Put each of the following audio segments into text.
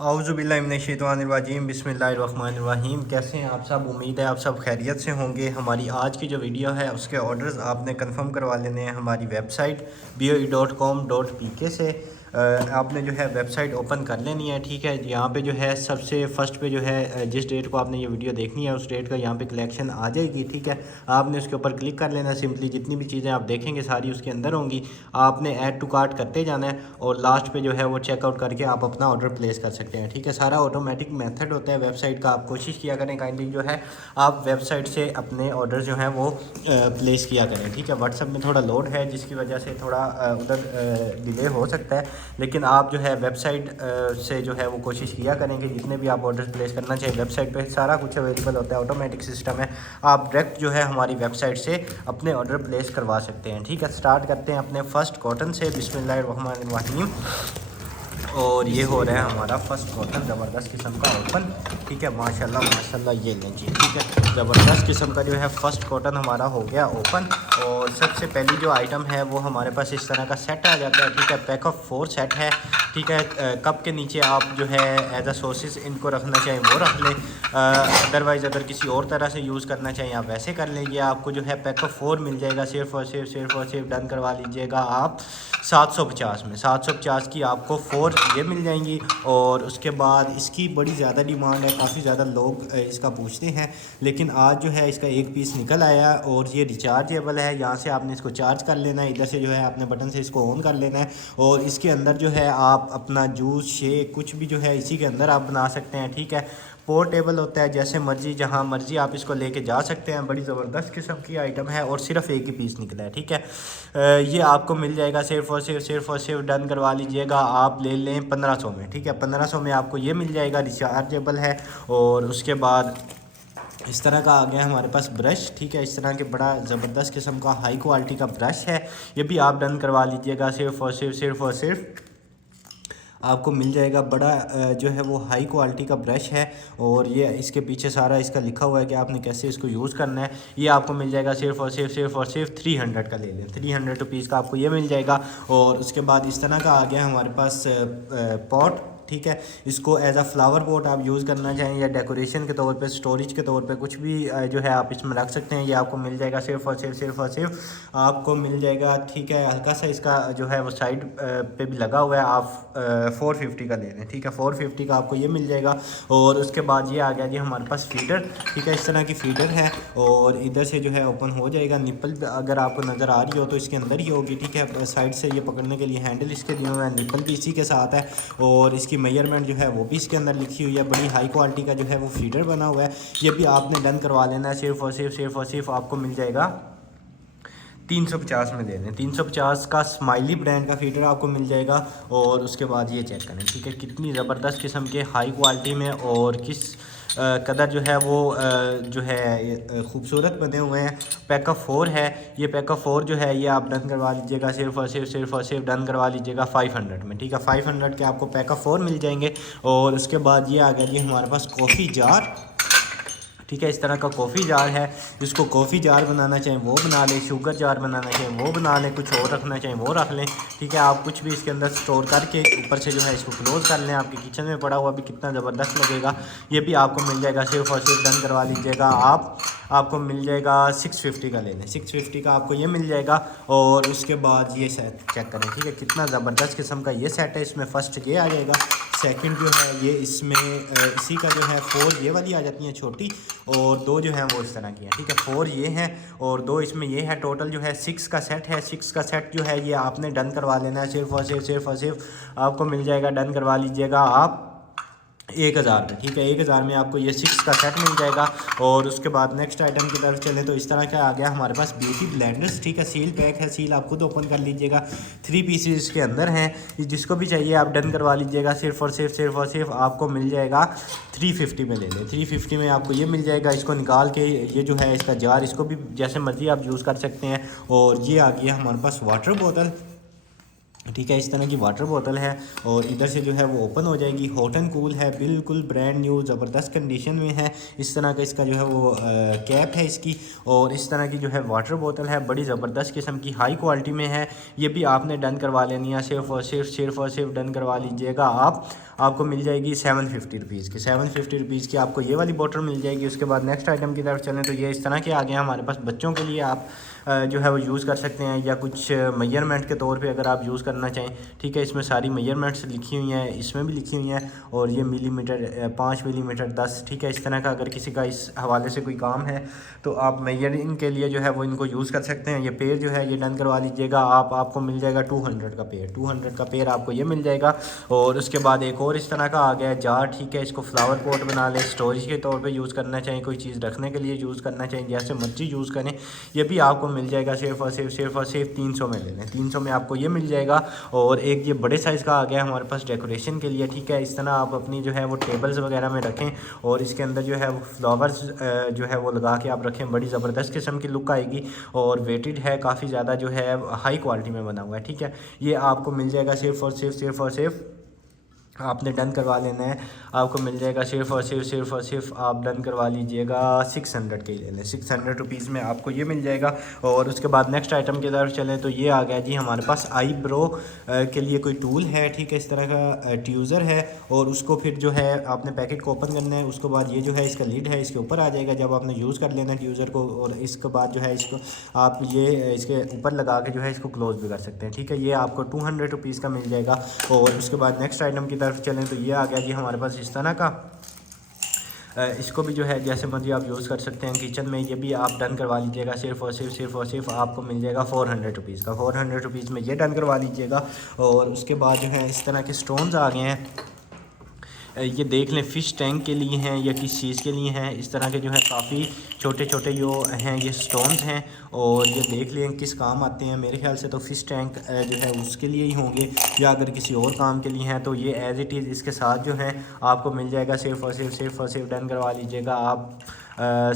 औज़ुबिल्लाहिमिनश्शैतानिर्रजीम बिस्मिल्लाहिर्रहमानिर्रहीम। कैसे हैं आप सब? उम्मीद है आप सब खैरियत से होंगे। हमारी आज की जो वीडियो है उसके ऑर्डर्स आपने कंफर्म करवा लेने हैं हमारी वेबसाइट boe.com.pk से। आपने जो है वेबसाइट ओपन कर लेनी है, ठीक है। यहाँ पे जो है सबसे फर्स्ट पे जो है जिस डेट को आपने ये वीडियो देखनी है उस डेट का यहाँ पे कलेक्शन आ जाएगी, ठीक है। आपने उसके ऊपर क्लिक कर लेना। सिंपली जितनी भी चीज़ें आप देखेंगे सारी उसके अंदर होंगी। आपने ऐड टू कार्ट करते जाना है और लास्ट पे जो है वो चेकआउट करके आप अपना ऑर्डर प्लेस कर सकते हैं, ठीक है। सारा ऑटोमेटिक मेथड होता है वेबसाइट का। आप कोशिश किया करें काइंडली जो है आप वेबसाइट से अपने ऑर्डर जो हैं वो प्लेस किया करें, ठीक है। व्हाट्सएप में थोड़ा लोड है जिसकी वजह से थोड़ा उधर डिले हो सकता है, लेकिन आप जो है वेबसाइट से जो है वो कोशिश किया करेंगे जितने भी आप ऑर्डर प्लेस करना चाहिए वेबसाइट पे सारा कुछ अवेलेबल होता है, ऑटोमेटिक सिस्टम है। आप डायरेक्ट जो है हमारी वेबसाइट से अपने ऑर्डर प्लेस करवा सकते हैं, ठीक है। स्टार्ट करते हैं अपने फर्स्ट कॉटन से। बिस्मिल्लाहिर्रहमानिर्रहीम। और ये हो रहा है हमारा फर्स्ट कॉटन, ज़बरदस्त किस्म का ओपन, ठीक है। माशाल्लाह माशाल्लाह, ये लें जी, ठीक है। ज़बरदस्त किस्म का जो है फर्स्ट कॉटन हमारा हो गया ओपन। और सबसे पहली जो आइटम है वो हमारे पास इस तरह का सेट आ जाता है, ठीक है। पैक ऑफ 4 सेट है, ठीक है। कप के नीचे आप जो है एज अ सोसेस इनको रखना चाहें वो रख लें, अदरवाइज़ अगर किसी और तरह से यूज़ करना चाहें आप वैसे कर लें। ये आपको जो है पैक ऑफ 4 मिल जाएगा, सिर्फ और सिर्फ डन करवा लीजिएगा आप 750 में। 750 की आपको 4 ये मिल जाएंगी। और उसके बाद इसकी बड़ी ज़्यादा डिमांड है, काफ़ी ज़्यादा लोग इसका पूछते हैं, लेकिन आज जो है इसका एक पीस निकल आया और ये रिचार्जेबल है। यहाँ से आपने इसको चार्ज कर लेना है, इधर से जो है आपने बटन से इसको ऑन कर लेना है और इसके अंदर जो है आप अपना जूस शेक कुछ भी जो है इसी के अंदर आप बना सकते हैं, ठीक है। पोर्टेबल होता है, जैसे मर्ज़ी जहाँ मर्ज़ी आप इसको लेके जा सकते हैं। बड़ी ज़बरदस्त किस्म की आइटम है और सिर्फ एक ही पीस निकला है, ठीक है। ये आपको मिल जाएगा सिर्फ और सिर्फ डन करवा लीजिएगा आप ले लें 1500 में, ठीक है। 1500 में आपको ये मिल जाएगा, रिचार्जेबल है। और उसके बाद इस तरह का आ गया हमारे पास ब्रश, ठीक है। इस तरह के बड़ा ज़बरदस्त किस्म का हाई क्वालिटी का ब्रश है, ये भी आप डन करवा लीजिएगा। सिर्फ और सिर्फ आपको मिल जाएगा। बड़ा जो है वो हाई क्वालिटी का ब्रश है और ये इसके पीछे सारा इसका लिखा हुआ है कि आपने कैसे इसको यूज़ करना है। ये आपको मिल जाएगा सिर्फ और सिर्फ 300 का ले लें, 300 रुपीज़ का आपको ये मिल जाएगा। और उसके बाद इस तरह का आ गया हमारे पास पॉट, ठीक है। इसको एज अ फ्लावर पॉट आप यूज़ करना चाहें या डेकोरेशन के तौर पे, स्टोरेज के तौर पे कुछ भी जो है आप इसमें रख सकते हैं। ये आपको मिल जाएगा सिर्फ और सिर्फ आपको मिल जाएगा, ठीक है। हल्का सा इसका जो है वो साइड पे भी लगा हुआ है, आप 450 का ले लें, ठीक है। 450 का आपको ये मिल जाएगा। और उसके बाद ये आ गया जी हमारे पास फीडर, ठीक है। इस तरह की फीडर है और इधर से जो है ओपन हो जाएगा। निप्पल अगर आपको नज़र आ रही हो तो इसके अंदर ही होगी, ठीक है। साइड से ये पकड़ने के लिए हैंडल इसके दिए हुए हैं, निप्पल भी इसी के साथ है और इसकी मेजरमेंट जो है वो भी इसके अंदर लिखी हुई है। बड़ी हाई क्वालिटी का जो है वो फीडर बना हुआ है, ये भी आपने डन करवा लेना है। सिर्फ और सिर्फ आपको मिल जाएगा 350 में दे दें। 350 का स्माइली ब्रांड का फीडर आपको मिल जाएगा। और उसके बाद ये चेक करें, ठीक है, कितनी ज़बरदस्त किस्म के हाई क्वालिटी में और किस कदर जो है वो जो है खूबसूरत बने हुए हैं। पैक ऑफ 4 है, ये पैक ऑफ 4 जो है ये आप डन करवा लीजिएगा। सिर्फ और सिर्फ डन करवा लीजिएगा 500 में, ठीक है। 500 के आपको पैक ऑफ 4 मिल जाएंगे। और उसके बाद ये आ गया जी हमारे पास कॉफ़ी जार, ठीक है। इस तरह का कॉफ़ी जार है, जिसको कॉफ़ी जार बनाना चाहें वो बना लें, शुगर जार बनाना चाहें वो बना लें, कुछ और रखना चाहें वो रख लें, ठीक है। आप कुछ भी इसके अंदर स्टोर करके ऊपर से जो है इसको क्लोज़ कर लें। आपके किचन में पड़ा हुआ भी कितना ज़बरदस्त लगेगा। ये भी आपको मिल जाएगा, सिर्फ और सिर्फ डन करवा लीजिएगा आप। आपको मिल जाएगा 650 का ले लें, 650 का आपको ये मिल जाएगा। और उसके बाद ये सेट चेक करें, ठीक है, कितना ज़बरदस्त किस्म का ये सेट है। इसमें फ़र्स्ट ये आ जाएगा, सेकंड जो है ये इसमें इसी का जो है 4 ये वाली आ जाती हैं छोटी और 2 जो हैं वो इस तरह की हैं, ठीक है। 4 ये हैं और 2 इसमें ये है। टोटल जो है 6 का सेट है। 6 का सेट जो है ये आपने डन करवा लेना है। सिर्फ और सिर्फ आपको मिल जाएगा, डन करवा लीजिएगा आप 1000 में, ठीक है। 1000 में आपको ये 6 का सेट मिल जाएगा। और उसके बाद नेक्स्ट आइटम की तरफ चलें तो इस तरह का आ गया हमारे पास ब्यूटी ब्लेंडर्स, ठीक है। सील पैक है, सील आप खुद ओपन कर लीजिएगा। 3 पीसेस इसके अंदर हैं, जिसको भी चाहिए आप डन करवा लीजिएगा। सिर्फ और सिर्फ आपको मिल जाएगा 350 में ले लें। 350 में आपको ये मिल जाएगा। इसको निकाल के ये जो है इसका जार, इसको भी जैसे मर्जी आप यूज़ कर सकते हैं। और ये आ गया हमारे पास वाटर बोतल, ठीक है। इस तरह की वाटर बोतल है और इधर से जो है वो ओपन हो जाएगी। हॉट एंड कूल है, बिल्कुल ब्रांड न्यू ज़बरदस्त कंडीशन में है। इस तरह का इसका जो है वो कैप है इसकी। और इस तरह की जो है वाटर बोतल है, बड़ी ज़बरदस्त किस्म की हाई क्वालिटी में है। ये भी आपने डन करवा लेनी है। सिर्फ और सिर्फ डन करवा लीजिएगा आप आपको मिल जाएगी 750 रुपीज़ की। 750 रुपीज़ की आपको ये वाली बॉटल मिल जाएगी। उसके बाद नेक्स्ट आइटम की तरफ चलें तो ये इस तरह के आ गए हैं हमारे पास। बच्चों के लिए आप जो है वो यूज़ कर सकते हैं या कुछ मेजरमेंट के तौर पे अगर आप यूज़ करना चाहें, ठीक है। इसमें सारी मेजरमेंट्स लिखी हुई हैं, इसमें भी लिखी हुई हैं, और ये मिलीमीटर 5 मिलीमीटर 10, ठीक है। इस तरह का अगर किसी का इस हवाले से कोई काम है तो आप मेजरिंग के लिए जो है वो इनको यूज़ कर सकते हैं। ये पेयर जो है ये डन करवा लीजिएगा आपको मिल जाएगा 200 का पेयर, 200 का पेयर आपको ये मिल जाएगा। और उसके बाद एक और इस तरह का आ गया जार, ठीक है। इसको फ्लावर पॉट बना लें, स्टोरेज के तौर पे यूज़ करना चाहें, कोई चीज़ रखने के लिए यूज़ करना चाहें, जैसे मर्जी यूज़ करें, ये भी आपको मिल जाएगा सिर्फ और सिर्फ 300 में ले लें। 300 में आपको ये मिल जाएगा। और एक ये बड़े साइज़ का आ गया हमारे पास डेकोरेशन के लिए, ठीक है। इस तरह आप अपनी जो है वो टेबल्स वगैरह में रखें और इसके अंदर जो है वो फ्लावर्स जो है वो लगा के आप रखें, बड़ी ज़बरदस्त किस्म की लुक आएगी। और वेटेड है काफ़ी ज़्यादा, जो है हाई क्वालिटी में बना हुआ है, ठीक है। ये आपको मिल जाएगा सिर्फ और सिर्फ आपने डन करवा लेना है, आपको मिल जाएगा सिर्फ और सिर्फ आप डन करवा लीजिएगा 600 के ही ले लें। 600 रुपीज़ में आपको ये मिल जाएगा। और उसके बाद नेक्स्ट आइटम की तरफ चलें तो ये आ गया जी हमारे पास आईब्रो के लिए कोई टूल है, ठीक है। इस तरह का ट्यूज़र है और उसको फिर जो है आपने पैकेट को ओपन करना है। उसके बाद ये जो है इसका लीड है, इसके ऊपर आ जाएगा जब आपने यूज़ कर लेना है ट्यूज़र को। और इसके बाद जो है इसको आप ये इसके ऊपर लगा के जो है इसको क्लोज़ भी कर सकते हैं, ठीक है। ये आपको 200 रुपीज़ का मिल जाएगा। और उसके बाद नेक्स्ट आइटम की तरफ चलें तो ये आ गया जी हमारे पास इस तरह का। इसको भी जो है जैसे मर्जी आप यूज़ कर सकते हैं किचन में। ये भी आप डन करवा लीजिएगा सिर्फ और सिर्फ आपको मिल जाएगा 400 रुपीज़ का। 400 रुपीज़ में ये डन करवा लीजिएगा। और उसके बाद जो है इस तरह के स्टोन्स आ गए हैं, ये देख लें फ़िश टैंक के लिए हैं या किस चीज़ के लिए हैं। इस तरह के जो है काफ़ी छोटे छोटे जो हैं ये स्टोन्स हैं और ये देख लें किस काम आते हैं। मेरे ख्याल से तो फ़िश टैंक जो है उसके लिए ही होंगे, या अगर किसी और काम के लिए हैं तो ये एज़ इट इज़ इसके साथ जो है आपको मिल जाएगा सिर्फ और सिर्फ डन करवा लीजिएगा आप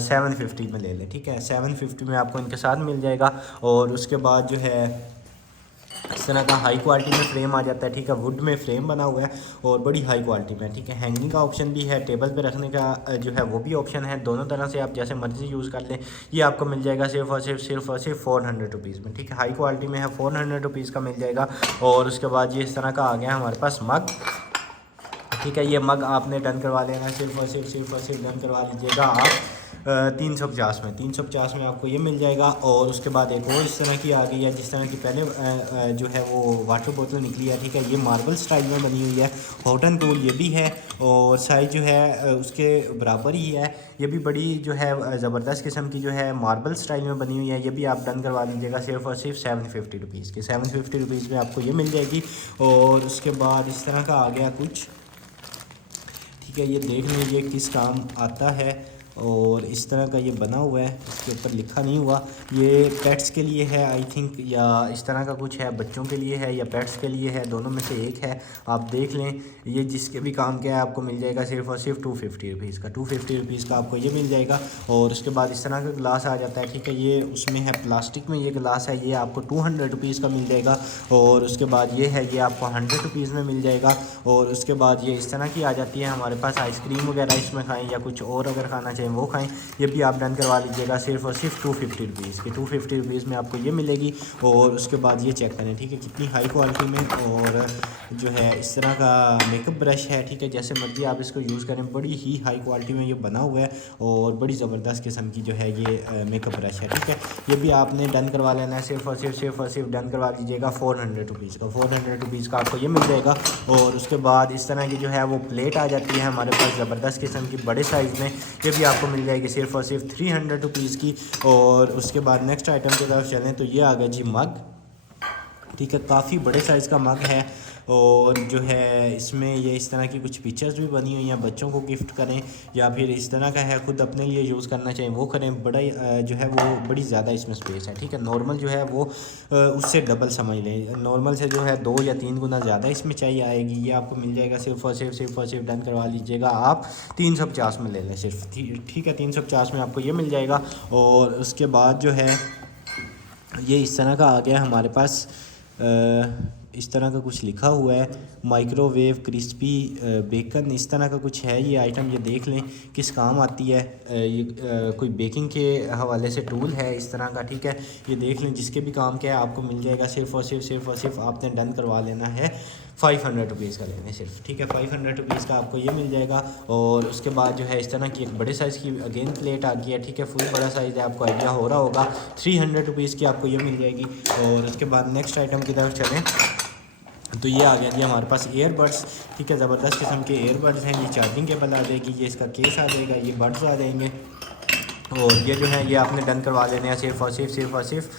750 में ले लें, ठीक है। 750 में आपको इनके साथ मिल जाएगा। और उसके बाद जो है इस तरह का हाई क्वालिटी में फ्रेम आ जाता है, ठीक है। वुड में फ्रेम बना हुआ है और बड़ी हाई क्वालिटी में, ठीक है। हैंगिंग का ऑप्शन भी है, टेबल पे रखने का जो है वो भी ऑप्शन है। दोनों तरह से आप जैसे मर्जी यूज़ कर लें। ये आपको मिल जाएगा सिर्फ और सिर्फ 400 रुपीज़ में, ठीक है। हाई क्वालिटी में है, 400 रुपीज़ का मिल जाएगा। और उसके बाद ये इस तरह का आ गया हमारे पास मग, ठीक है। ये मग आपने डन करवा लेना है सिर्फ और सिर्फ डन करवा लीजिएगा आप 350 में। 350 में आपको ये मिल जाएगा। और उसके बाद एक और इस तरह की आ गई है, जिस तरह की पहले जो है वो वाटर बोतल निकली है, ठीक है। ये मार्बल स्टाइल में बनी हुई है, हॉट एंड कूल ये भी है और साइज़ जो है उसके बराबर ही है। ये भी बड़ी जो है ज़बरदस्त किस्म की जो है मार्बल स्टाइल में बनी हुई है। ये भी आप डन करवा लीजिएगा सिर्फ और सिर्फ 750 रुपीज़ की। 750 रुपीज़ में आपको ये मिल जाएगी। और उसके बाद इस तरह का आ गया कुछ, ठीक है। ये देख लीजिए किस काम आता है और इस तरह का ये बना हुआ है, इसके ऊपर लिखा नहीं हुआ। ये पेट्स के लिए है आई थिंक, या इस तरह का कुछ है, बच्चों के लिए है या पेट्स के लिए है, दोनों में से एक है। आप देख लें, ये जिसके भी काम क्या है आपको मिल जाएगा सिर्फ और सिर्फ 250 रुपीज़ का। 250 रुपीज़ का आपको ये मिल जाएगा। और उसके बाद इस तरह का गिलास आ जाता है, ठीक है। ये उसमें है प्लास्टिक में ये गिलास है, ये आपको 200 रुपीज़ का मिल जाएगा। और उसके बाद ये है, ये आपको 100 रुपीज़ में मिल जाएगा। और उसके बाद ये इस तरह की आ जाती है हमारे पास, आइसक्रीम वगैरह इसमें खाएँ या कुछ और अगर खाना चाहिए वो खाएं। ये भी आप डन करवा लीजिएगा सिर्फ और सिर्फ 250 रुपीज़ की। 250 रुपीज़ में आपको ये मिलेगी। और उसके बाद ये चेक करें, ठीक है, कितनी हाई क्वालिटी में। और जो है इस तरह का मेकअप ब्रश है, ठीक है। जैसे मर्जी आप इसको यूज़ करें, बड़ी ही हाई क्वालिटी में ये बना हुआ है और बड़ी ज़बरदस्त किस्म की जो है ये मेकअप ब्रश है, ठीक है। ये भी आपने डन करवा लेना है सिर्फ और सिर्फ डन करवा लीजिएगा 400 रुपीज़ का। 400 रुपीज़ का आपको ये मिल जाएगा। और उसके बाद इस तरह की जो है वो प्लेट आ जाती है हमारे पास ज़बरदस्त किस्म की बड़े साइज़ में, ये भी आपको मिल जाएगी सिर्फ और सिर्फ 300 रुपीज़ की। और उसके बाद नेक्स्ट आइटम की तरफ चलें तो ये आ गया जी मग, ठीक है। काफ़ी बड़े साइज़ का मग है और जो है इसमें ये इस तरह की कुछ पिक्चर्स भी बनी हुई हैं। बच्चों को गिफ्ट करें या फिर इस तरह का है खुद अपने लिए यूज़ करना चाहिए वो करें। बड़ा जो है वो बड़ी ज़्यादा इसमें स्पेस है, ठीक है। नॉर्मल जो है वो उससे डबल समझ लें, नॉर्मल से जो है 2 या 3 गुना ज़्यादा इसमें चाहिए आएगी। ये आपको मिल जाएगा सिर्फ और सिर्फ डन करवा लीजिएगा आप 350 में ले लें सिर्फ, ठीक है। 350 में आपको ये मिल जाएगा। और उसके बाद जो है ये इस तरह का आ गया हमारे पास, इस तरह का कुछ लिखा हुआ है, माइक्रोवेव क्रिस्पी बेकन, इस तरह का कुछ है ये आइटम। ये देख लें किस काम आती है। ये कोई बेकिंग के हवाले से टूल है इस तरह का, ठीक है। ये देख लें जिसके भी काम क्या है आपको मिल जाएगा सिर्फ और सिर्फ आपने डन करवा लेना है 500 रुपीज़ का लेने सिर्फ, ठीक है। 500 रुपीज़ का आपको ये मिल जाएगा। और उसके बाद जो है इस तरह की एक बड़े साइज़ की अगेन प्लेट आ गई है, ठीक है। फुल बड़ा साइज़ है, आपको आइडिया हो रहा होगा। 300 रुपीज़ की आपको ये मिल जाएगी। और उसके बाद नेक्स्ट आइटम की तरफ चलें तो ये आ गया जी हमारे पास ईयरबड्स, ठीक है। ज़बरदस्त किस्म के ईयरबड्स हैं। ये चार्जिंग केबल आ जाएगी, ये इसका केस आ जाएगा, ये बड्स आ जाएंगे। और ये जो है ये आपने डन करवा लेने हैं सिर्फ और सिर्फ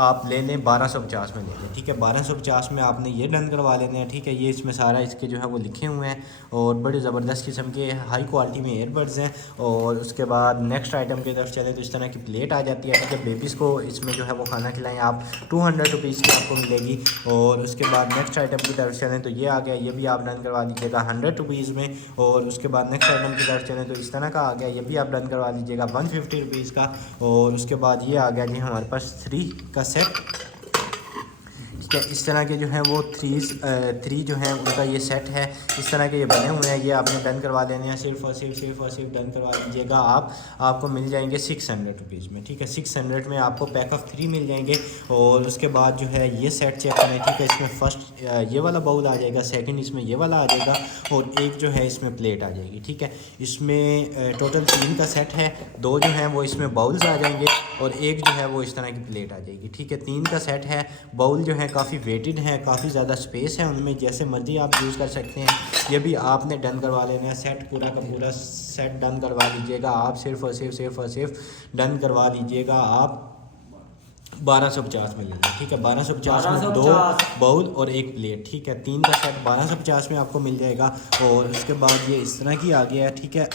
आप ले लें 1250 में ले लें, ठीक है। 1250 में आपने ये डन करवा लेने हैं, ठीक है। ये इसमें सारा इसके जो है वो लिखे हुए हैं और बड़े ज़बरदस्त किस्म के हाई क्वालिटी में ईयरबड्स हैं। और उसके बाद नेक्स्ट आइटम की तरफ चलें तो इस तरह की प्लेट आ जाती है, ठीक है। बेबीज़ को इसमें जो है वो खाना खिलाएं आप, 200 रुपीज़ की आपको मिलेगी। और उसके बाद नेक्स्ट आइटम की तरफ चलें तो ये आ गया, ये भी आप डन करवा लीजिएगा 100 रुपीज़ में। और उसके बाद नेक्स्ट आइटम की तरफ चलें तो इस तरह का आ गया, ये भी आप डन करवा लीजिएगा 150 रुपीज़ का। और उसके बाद ये आ गया जी हमारे पास 3 का सेट, ठीक है। इस तरह के जो हैं वो थ्री जो हैं उनका ये सेट है, इस तरह के ये बने हुए हैं। ये आपने डन करवा लेने हैं सिर्फ और सिर्फ डन करवा लीजिएगा आपको मिल जाएंगे 600 रुपीज़ में, ठीक है। 600 में आपको पैक ऑफ 3 मिल जाएंगे। और उसके बाद जो है ये सेट चेक करें, ठीक है। इसमें फर्स्ट ये वाला बाउल आ जाएगा, सेकंड इसमें ये वाला आ जाएगा और एक जो है इसमें प्लेट आ जाएगी, ठीक है। इसमें टोटल 3 का सेट है, 2 जो हैं वो इसमें बाउल्स आ जाएंगे और एक जो है वो इस तरह की प्लेट आ जाएगी, ठीक है। 3 का सेट है, बाउल जो है काफ़ी वेटेड है, काफ़ी ज़्यादा स्पेस है उनमें, जैसे मर्जी आप यूज़ कर सकते हैं। ये भी आपने डन करवा लेना है, सेट पूरा का पूरा सेट डन करवा लीजिएगा आप सिर्फ और सिर्फ डन करवा लीजिएगा आप 1250 में लेना, ठीक है। 1250 में 2 बाउल और एक प्लेट, ठीक है। 3 का सेट 1250 में आपको मिल जाएगा। और उसके बाद ये इस तरह की आ गया है, ठीक है।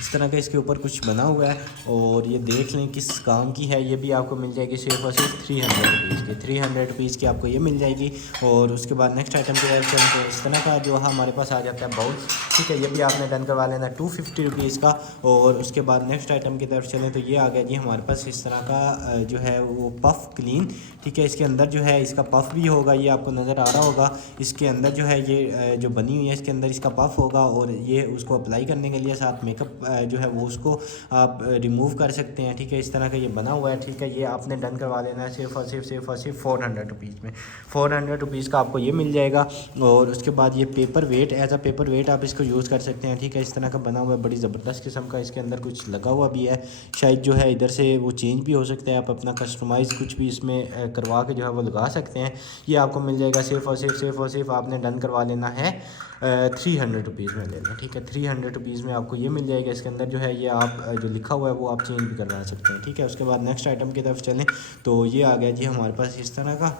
इस तरह का इसके ऊपर कुछ बना हुआ है और ये देख लें किस काम की है। ये भी आपको मिल जाएगी सिर्फ और सिर्फ 300 रुपीज़ की, 300 रुपीज़ की आपको ये मिल जाएगी। और उसके बाद नेक्स्ट आइटम की तरफ चलें तो इस तरह का जो हमारे पास आ जाता है बाउल, ठीक है। ये भी आपने डन करवा लेना 250 रुपीज़ का। और उसके बाद नेक्स्ट आइटम की तरफ चलें तो ये आ गया जी हमारे पास इस तरह का जो है वो पफ़ क्लीन, ठीक है। इसके अंदर जो है इसका पफ़ भी होगा, ये आपको नज़र आ रहा होगा। इसके अंदर जो है ये जो बनी हुई है इसके अंदर इसका पफ़ होगा और ये उसको अप्लाई करने के लिए साथ मेकअप जो है वो उसको आप रिमूव कर सकते हैं, ठीक है। इस तरह का ये बना हुआ है, ठीक है। ये आपने डन करवा लेना है सिर्फ और सिर्फ 400 रुपीज़ में, 400 रुपीज़ का आपको ये मिल जाएगा। और उसके बाद ये paperweight, as a paperweight आप इसको यूज़ कर सकते हैं, ठीक है। इस तरह का बना हुआ है, बड़ी ज़बरदस्त किस्म का। इसके अंदर कुछ लगा हुआ भी है, शायद जो है इधर से वो चेंज भी हो सकता है, आप अपना कस्टमाइज़ कुछ भी इसमें करवा के जो है वो लगा सकते हैं। ये आपको मिल जाएगा सिर्फ और सिर्फ आपने डन करवा लेना है 300 रुपीज़ में ले लें, ठीक है। 300 रुपीज़ में आपको ये मिल जाएगा। इसके अंदर जो है ये आप जो लिखा हुआ है वो आप चेंज भी करवा सकते हैं, ठीक है। उसके बाद नेक्स्ट आइटम की तरफ चलें तो ये आ गया जी हमारे पास इस तरह का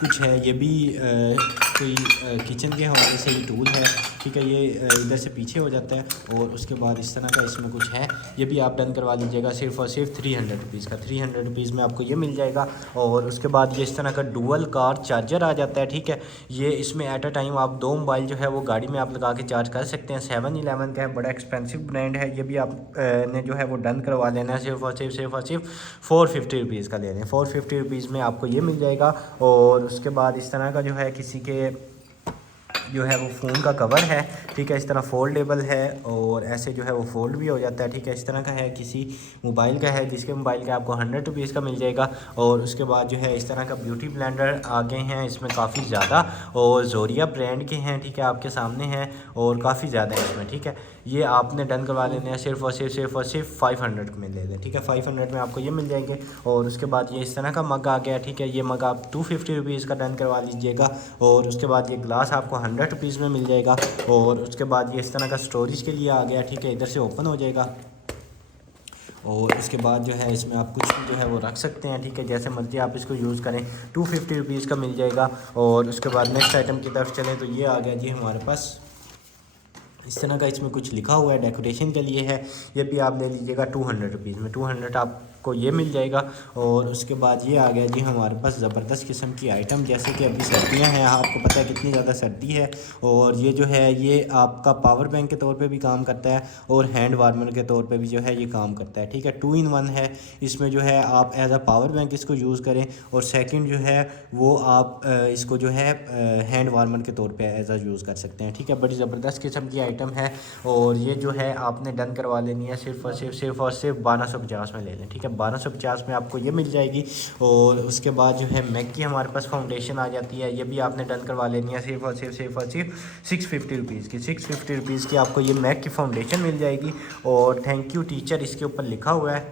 कुछ है। ये भी कोई किचन के हवाले से ये टूल है, ठीक है। ये इधर से पीछे हो जाता है और उसके बाद इस तरह का इसमें कुछ है, ये भी आप डन करवा लीजिएगा सिर्फ और सिर्फ 300 रुपीज़ का, 300 रुपीज़ में आपको ये मिल जाएगा। और उसके बाद ये इस तरह का डुअल कार चार्जर आ जाता है, ठीक है। ये इसमें एट अ टाइम आप 2 मोबाइल जो है वो गाड़ी में आप लगा के चार्ज कर सकते हैं। 7-Eleven का है, बड़ा एक्सपेंसिव ब्रांड है। ये भी आप ने जो है वो डन करवा लेना है सिर्फ और सिर्फ 450 रुपीज़ का ले लें, 450 रुपीज़ में आपको ये मिल जाएगा। और उसके बाद इस तरह का जो है किसी के जो है वो फ़ोन का कवर है, ठीक है। इस तरह फोल्डेबल है और ऐसे जो है वो फोल्ड भी हो जाता है, ठीक है। इस तरह का है, किसी मोबाइल का है, जिसके मोबाइल का आपको 100 रुपीज़ का मिल जाएगा। और उसके बाद जो है इस तरह का ब्यूटी ब्लेंडर आ गए हैं, इसमें काफ़ी ज़्यादा और जोरिया ब्रांड के हैं, ठीक है। आपके सामने हैं और काफ़ी ज़्यादा है इसमें, ठीक है। ये आपने डन करवा लेने हैं सिर्फ और सिर्फ 500 में ले लें, ठीक है। 500 में आपको ये मिल जाएंगे। और उसके बाद ये इस तरह का मग आ गया, ठीक है। ये मग आप 250 रुपीज़ का डन करवा लीजिएगा। और उसके बाद ये ग्लास आपको 100 रुपीज़ में मिल जाएगा। और उसके बाद ये इस तरह का स्टोरेज के लिए आ गया, ठीक है। इधर से ओपन हो जाएगा और इसके बाद जो है इसमें आप कुछ भी जो है वो रख सकते हैं, ठीक है। जैसे मर्जी आप इसको यूज़ करें, 250 रुपीज़ का मिल जाएगा। और उसके बाद नेक्स्ट आइटम की तरफ चलें तो ये आ गया जी हमारे पास इस तरह का, इसमें कुछ लिखा हुआ है, डेकोरेशन के लिए है। ये भी आप ले लीजिएगा 200 रुपीज़ में, 200 आपको ये मिल जाएगा। और उसके बाद ये आ गया जी हमारे पास ज़बरदस्त किस्म की आइटम, जैसे कि अभी सर्दियां हैं, आपको पता है कितनी ज़्यादा सर्दी है। और ये जो है ये आपका पावर बैंक के तौर पे भी काम करता है और हैंड वार्मर के तौर पे भी जो है ये काम करता है, ठीक है। 2 in 1 है। इसमें जो है आप एज अ पावर बैंक इसको यूज़ करें और सेकेंड जो है वो आप इसको जो है हैंड वार्मर के तौर पर एज अ यूज़ कर सकते हैं, ठीक है। बड़ी ज़बरदस्त किस्म की है। और ये जो है आपने डन करवा लेनी है सिर्फ और सिर्फ 1250 में ले लें, ठीक है। है 1250 में आपको ये मिल जाएगी। और उसके बाद जो है मैक की हमारे पास फाउंडेशन आ जाती है, ये भी आपने डन करवा लेनी है सिर्फ और सिर्फ 650 रुपीज़ की। 650 रुपीज़ की आपको ये मैक की फाउंडेशन मिल जाएगी। और थैंक यू टीचर इसके ऊपर लिखा हुआ है,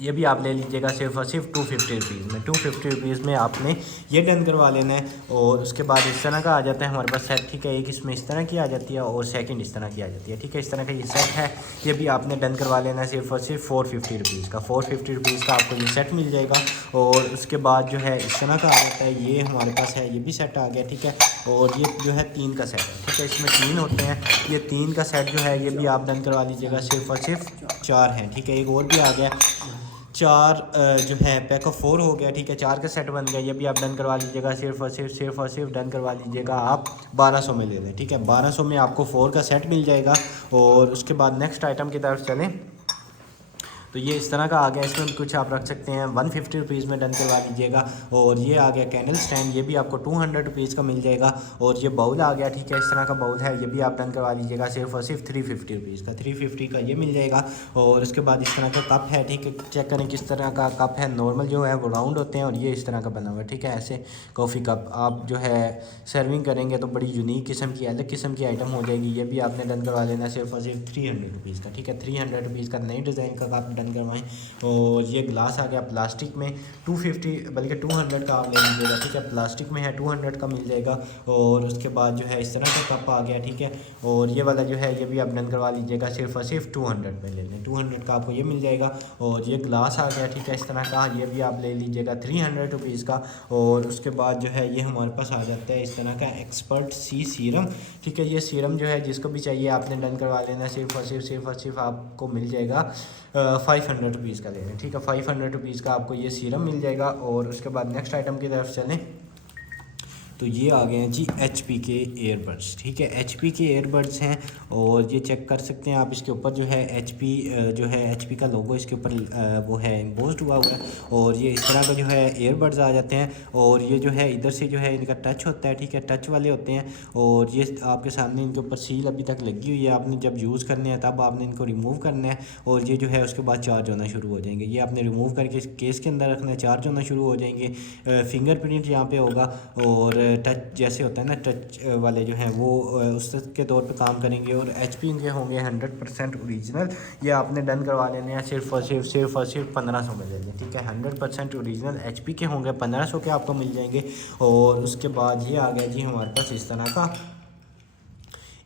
ये भी आप ले लीजिएगा सिर्फ और सिर्फ 250 रुपीज़ में। 250 रुपीज़ में आपने ये डन करवा लेना है। और उसके बाद इस तरह का आ जाता है हमारे पास सेट, ठीक है। एक इसमें इस तरह की आ जाती है और सेकंड इस तरह की आ जाती है, ठीक है। इस तरह का ये सेट है, ये भी आपने डन करवा लेना है सिर्फ और सिर्फ 450 रुपीज़ का। 450 रुपीज़ का आपको ये सेट मिल जाएगा। और उसके बाद जो है इस तरह का आ जाता है, ये हमारे पास है, ये भी सेट आ गया, ठीक है। और ये जो है 3 का सेट है, ठीक है। इसमें 3 होते हैं, ये 3 का सेट जो है ये भी आप डन करवा लीजिएगा सिर्फ और सिर्फ 4 हैं, ठीक है। एक और भी आ गया 4 जो है पैक ऑफ 4 हो गया, ठीक है। 4 का सेट बन गया, ये भी आप डन करवा लीजिएगा सिर्फ और सिर्फ डन करवा लीजिएगा आप 1200 में ले लें, ठीक है। 1200 में आपको 4 का सेट मिल जाएगा। और उसके बाद नेक्स्ट आइटम की तरफ चलें तो ये इस तरह का आ गया, इसमें भी कुछ आप रख सकते हैं। 150 रुपीज़ में डन करवा लीजिएगा। और ये आ गया कैंडल स्टैंड, ये भी आपको 200 रुपीज़ का मिल जाएगा। और ये बाउल आ गया, ठीक है। इस तरह का बाउल है, ये भी आप डन करवा लीजिएगा सिर्फ और सिर्फ 350 रुपीज़ का। 350 का ये मिल जाएगा। और उसके बाद इस तरह का कप है, ठीक है। चेक करें किस तरह का कप है, नॉर्मल जो है वो राउंड होते हैं और ये इस तरह का बना हुआ है, ठीक है। ऐसे कॉफ़ी कप आप जो है सर्विंग करेंगे तो बड़ी यूनिक किस्म की, अलग किस्म की आइटम हो जाएगी। ये भी आपने डन करवा लेना सिर्फ और सिर्फ 300 रुपीज़ का, ठीक है। 300 रुपीज़ का नई डिज़ाइन का कप डन करवाएँ। और ये ग्लास आ गया प्लास्टिक में, 250 बल्कि 200 का आप ले लीजिएगा, ठीक है। प्लास्टिक में है, 200 का मिल जाएगा। और उसके बाद जो है इस तरह का कप आ गया, ठीक है। और ये वाला जो है ये भी आप डन करवा लीजिएगा सिर्फ और सिर्फ 200 में ले लें, 200 का आपको ये मिल जाएगा। और ये ग्लास आ गया, ठीक है, इस तरह का, ये भी आप ले लीजिएगा 300 रुपीज़ का। और उसके बाद जो है ये हमारे पास आ जाता है इस तरह का एक्सपर्ट सी सीरम, ठीक है। ये सीरम जो है जिसको भी चाहिए आपने डन करवा लेना, सिर्फ और सिर्फ आपको मिल जाएगा 500 रुपीज़ का ले लें, ठीक है। 500 रुपीज़ का आपको ये सीरम मिल जाएगा। और उसके बाद नेक्स्ट आइटम की तरफ चलें तो ये आ गए हैं जी HP के एयरबड्स, ठीक है। HP के एयरबड्स हैं और ये चेक कर सकते हैं आप, इसके ऊपर जो है HP का लोगो इसके ऊपर वो है एम्बोस्ड हुआ है। और ये इस तरह का जो है एयरबड्स आ जाते हैं। और ये जो है इधर से जो है इनका टच होता है, ठीक है, टच वाले होते हैं। और ये आपके सामने इनके ऊपर सील अभी तक लगी हुई है, आपने जब यूज़ करने हैं तब आपने इनको रिमूव करना है। और ये जो है उसके बाद चार्ज होना शुरू हो जाएंगे, ये आपने रिमूव करके केस के अंदर रखना है, चार्ज होना शुरू हो जाएंगे। फिंगरप्रिंट यहाँ पे होगा और टच जैसे होता है ना, टच वाले जो हैं वो उसके तौर पे काम करेंगे। और HP के होंगे 100% ओरिजिनल, ये आपने डन करवा लेने हैं सिर्फ और सिर्फ 1500 में ले लें, ठीक है। 100% ओरिजिनल HP के होंगे, 1500 के आपको मिल जाएंगे। और उसके बाद ये आ गया जी हमारे पास इस तरह का,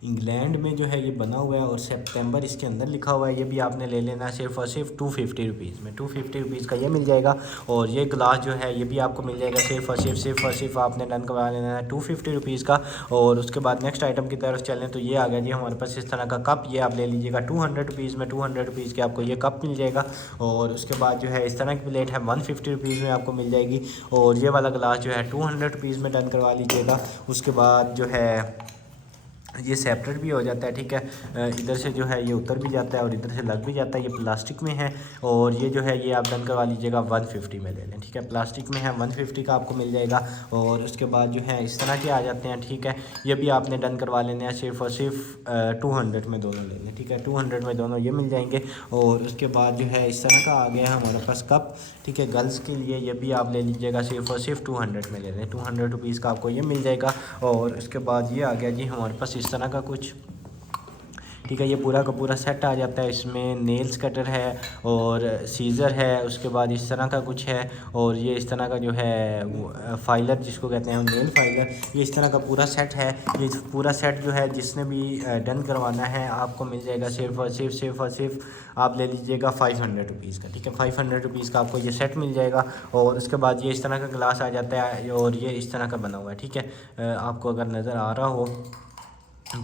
इंग्लैंड में जो है ये बना हुआ है और सितंबर इसके अंदर लिखा हुआ है, ये भी आपने ले लेना है सिर्फ और सिर्फ 250 रुपीज़ में। 250 रुपीज़ का ये मिल जाएगा। और ये ग्लास जो है ये भी आपको मिल जाएगा सिर्फ और सिर्फ आपने डन करवा लेना है 250 रुपीज़ का। और उसके बाद नेक्स्ट आइटम की तरफ चलें तो ये आ गया जी हमारे पास इस तरह का कप, ये आप ले लीजिएगा 200 रुपीज़ में। 200 रुपीज़ के आपको ये कप मिल जाएगा। और उसके बाद जो है इस तरह की प्लेट है 150 रुपीज़ में आपको मिल जाएगी। और ये वाला ग्लास जो है 200 रुपीज़ में डन करवा लीजिएगा। उसके बाद जो है ये सेपरेट भी हो जाता है, ठीक है। इधर से जो है ये उतर भी जाता है और इधर से लग भी जाता है, ये प्लास्टिक में है। और ये जो है ये आप डन करवा लीजिएगा 150 में ले लें, ठीक है। प्लास्टिक में है, 150 का आपको मिल जाएगा। और उसके बाद जो है इस तरह के आ जाते हैं, ठीक है। ये भी आपने डन करवा लेने हैं सिर्फ और सिर्फ 200 में दोनों ले लें, ठीक है। 200 में दोनों ये मिल जाएंगे। और उसके बाद जो है इस तरह का आ गया है हमारे पास कप, ठीक है, गर्ल्स के लिए, ये भी आप ले लीजिएगा सिर्फ और सिर्फ 200 में ले लें। 200 रुपीज़ का आपको ये मिल जाएगा। और उसके बाद ये आ गया जी हमारे पास इस तरह का कुछ, ठीक है। ये पूरा का पूरा सेट आ जाता है, इसमें नेल्स कटर है और सीज़र है, उसके बाद इस तरह का कुछ है। और ये इस तरह का जो है फाइलर जिसको कहते हैं नेल फाइलर, ये इस तरह का पूरा सेट है। ये पूरा सेट जो है जिसने भी डन करवाना है आपको मिल जाएगा सिर्फ और सिर्फ आप ले लीजिएगा 500 रुपीज़ का, ठीक है। 500 रुपीज़ का आपको ये सेट मिल जाएगा। और उसके बाद ये इस तरह का ग्लास आ जाता है और ये इस तरह का बना हुआ है, ठीक है। आपको अगर नज़र आ रहा हो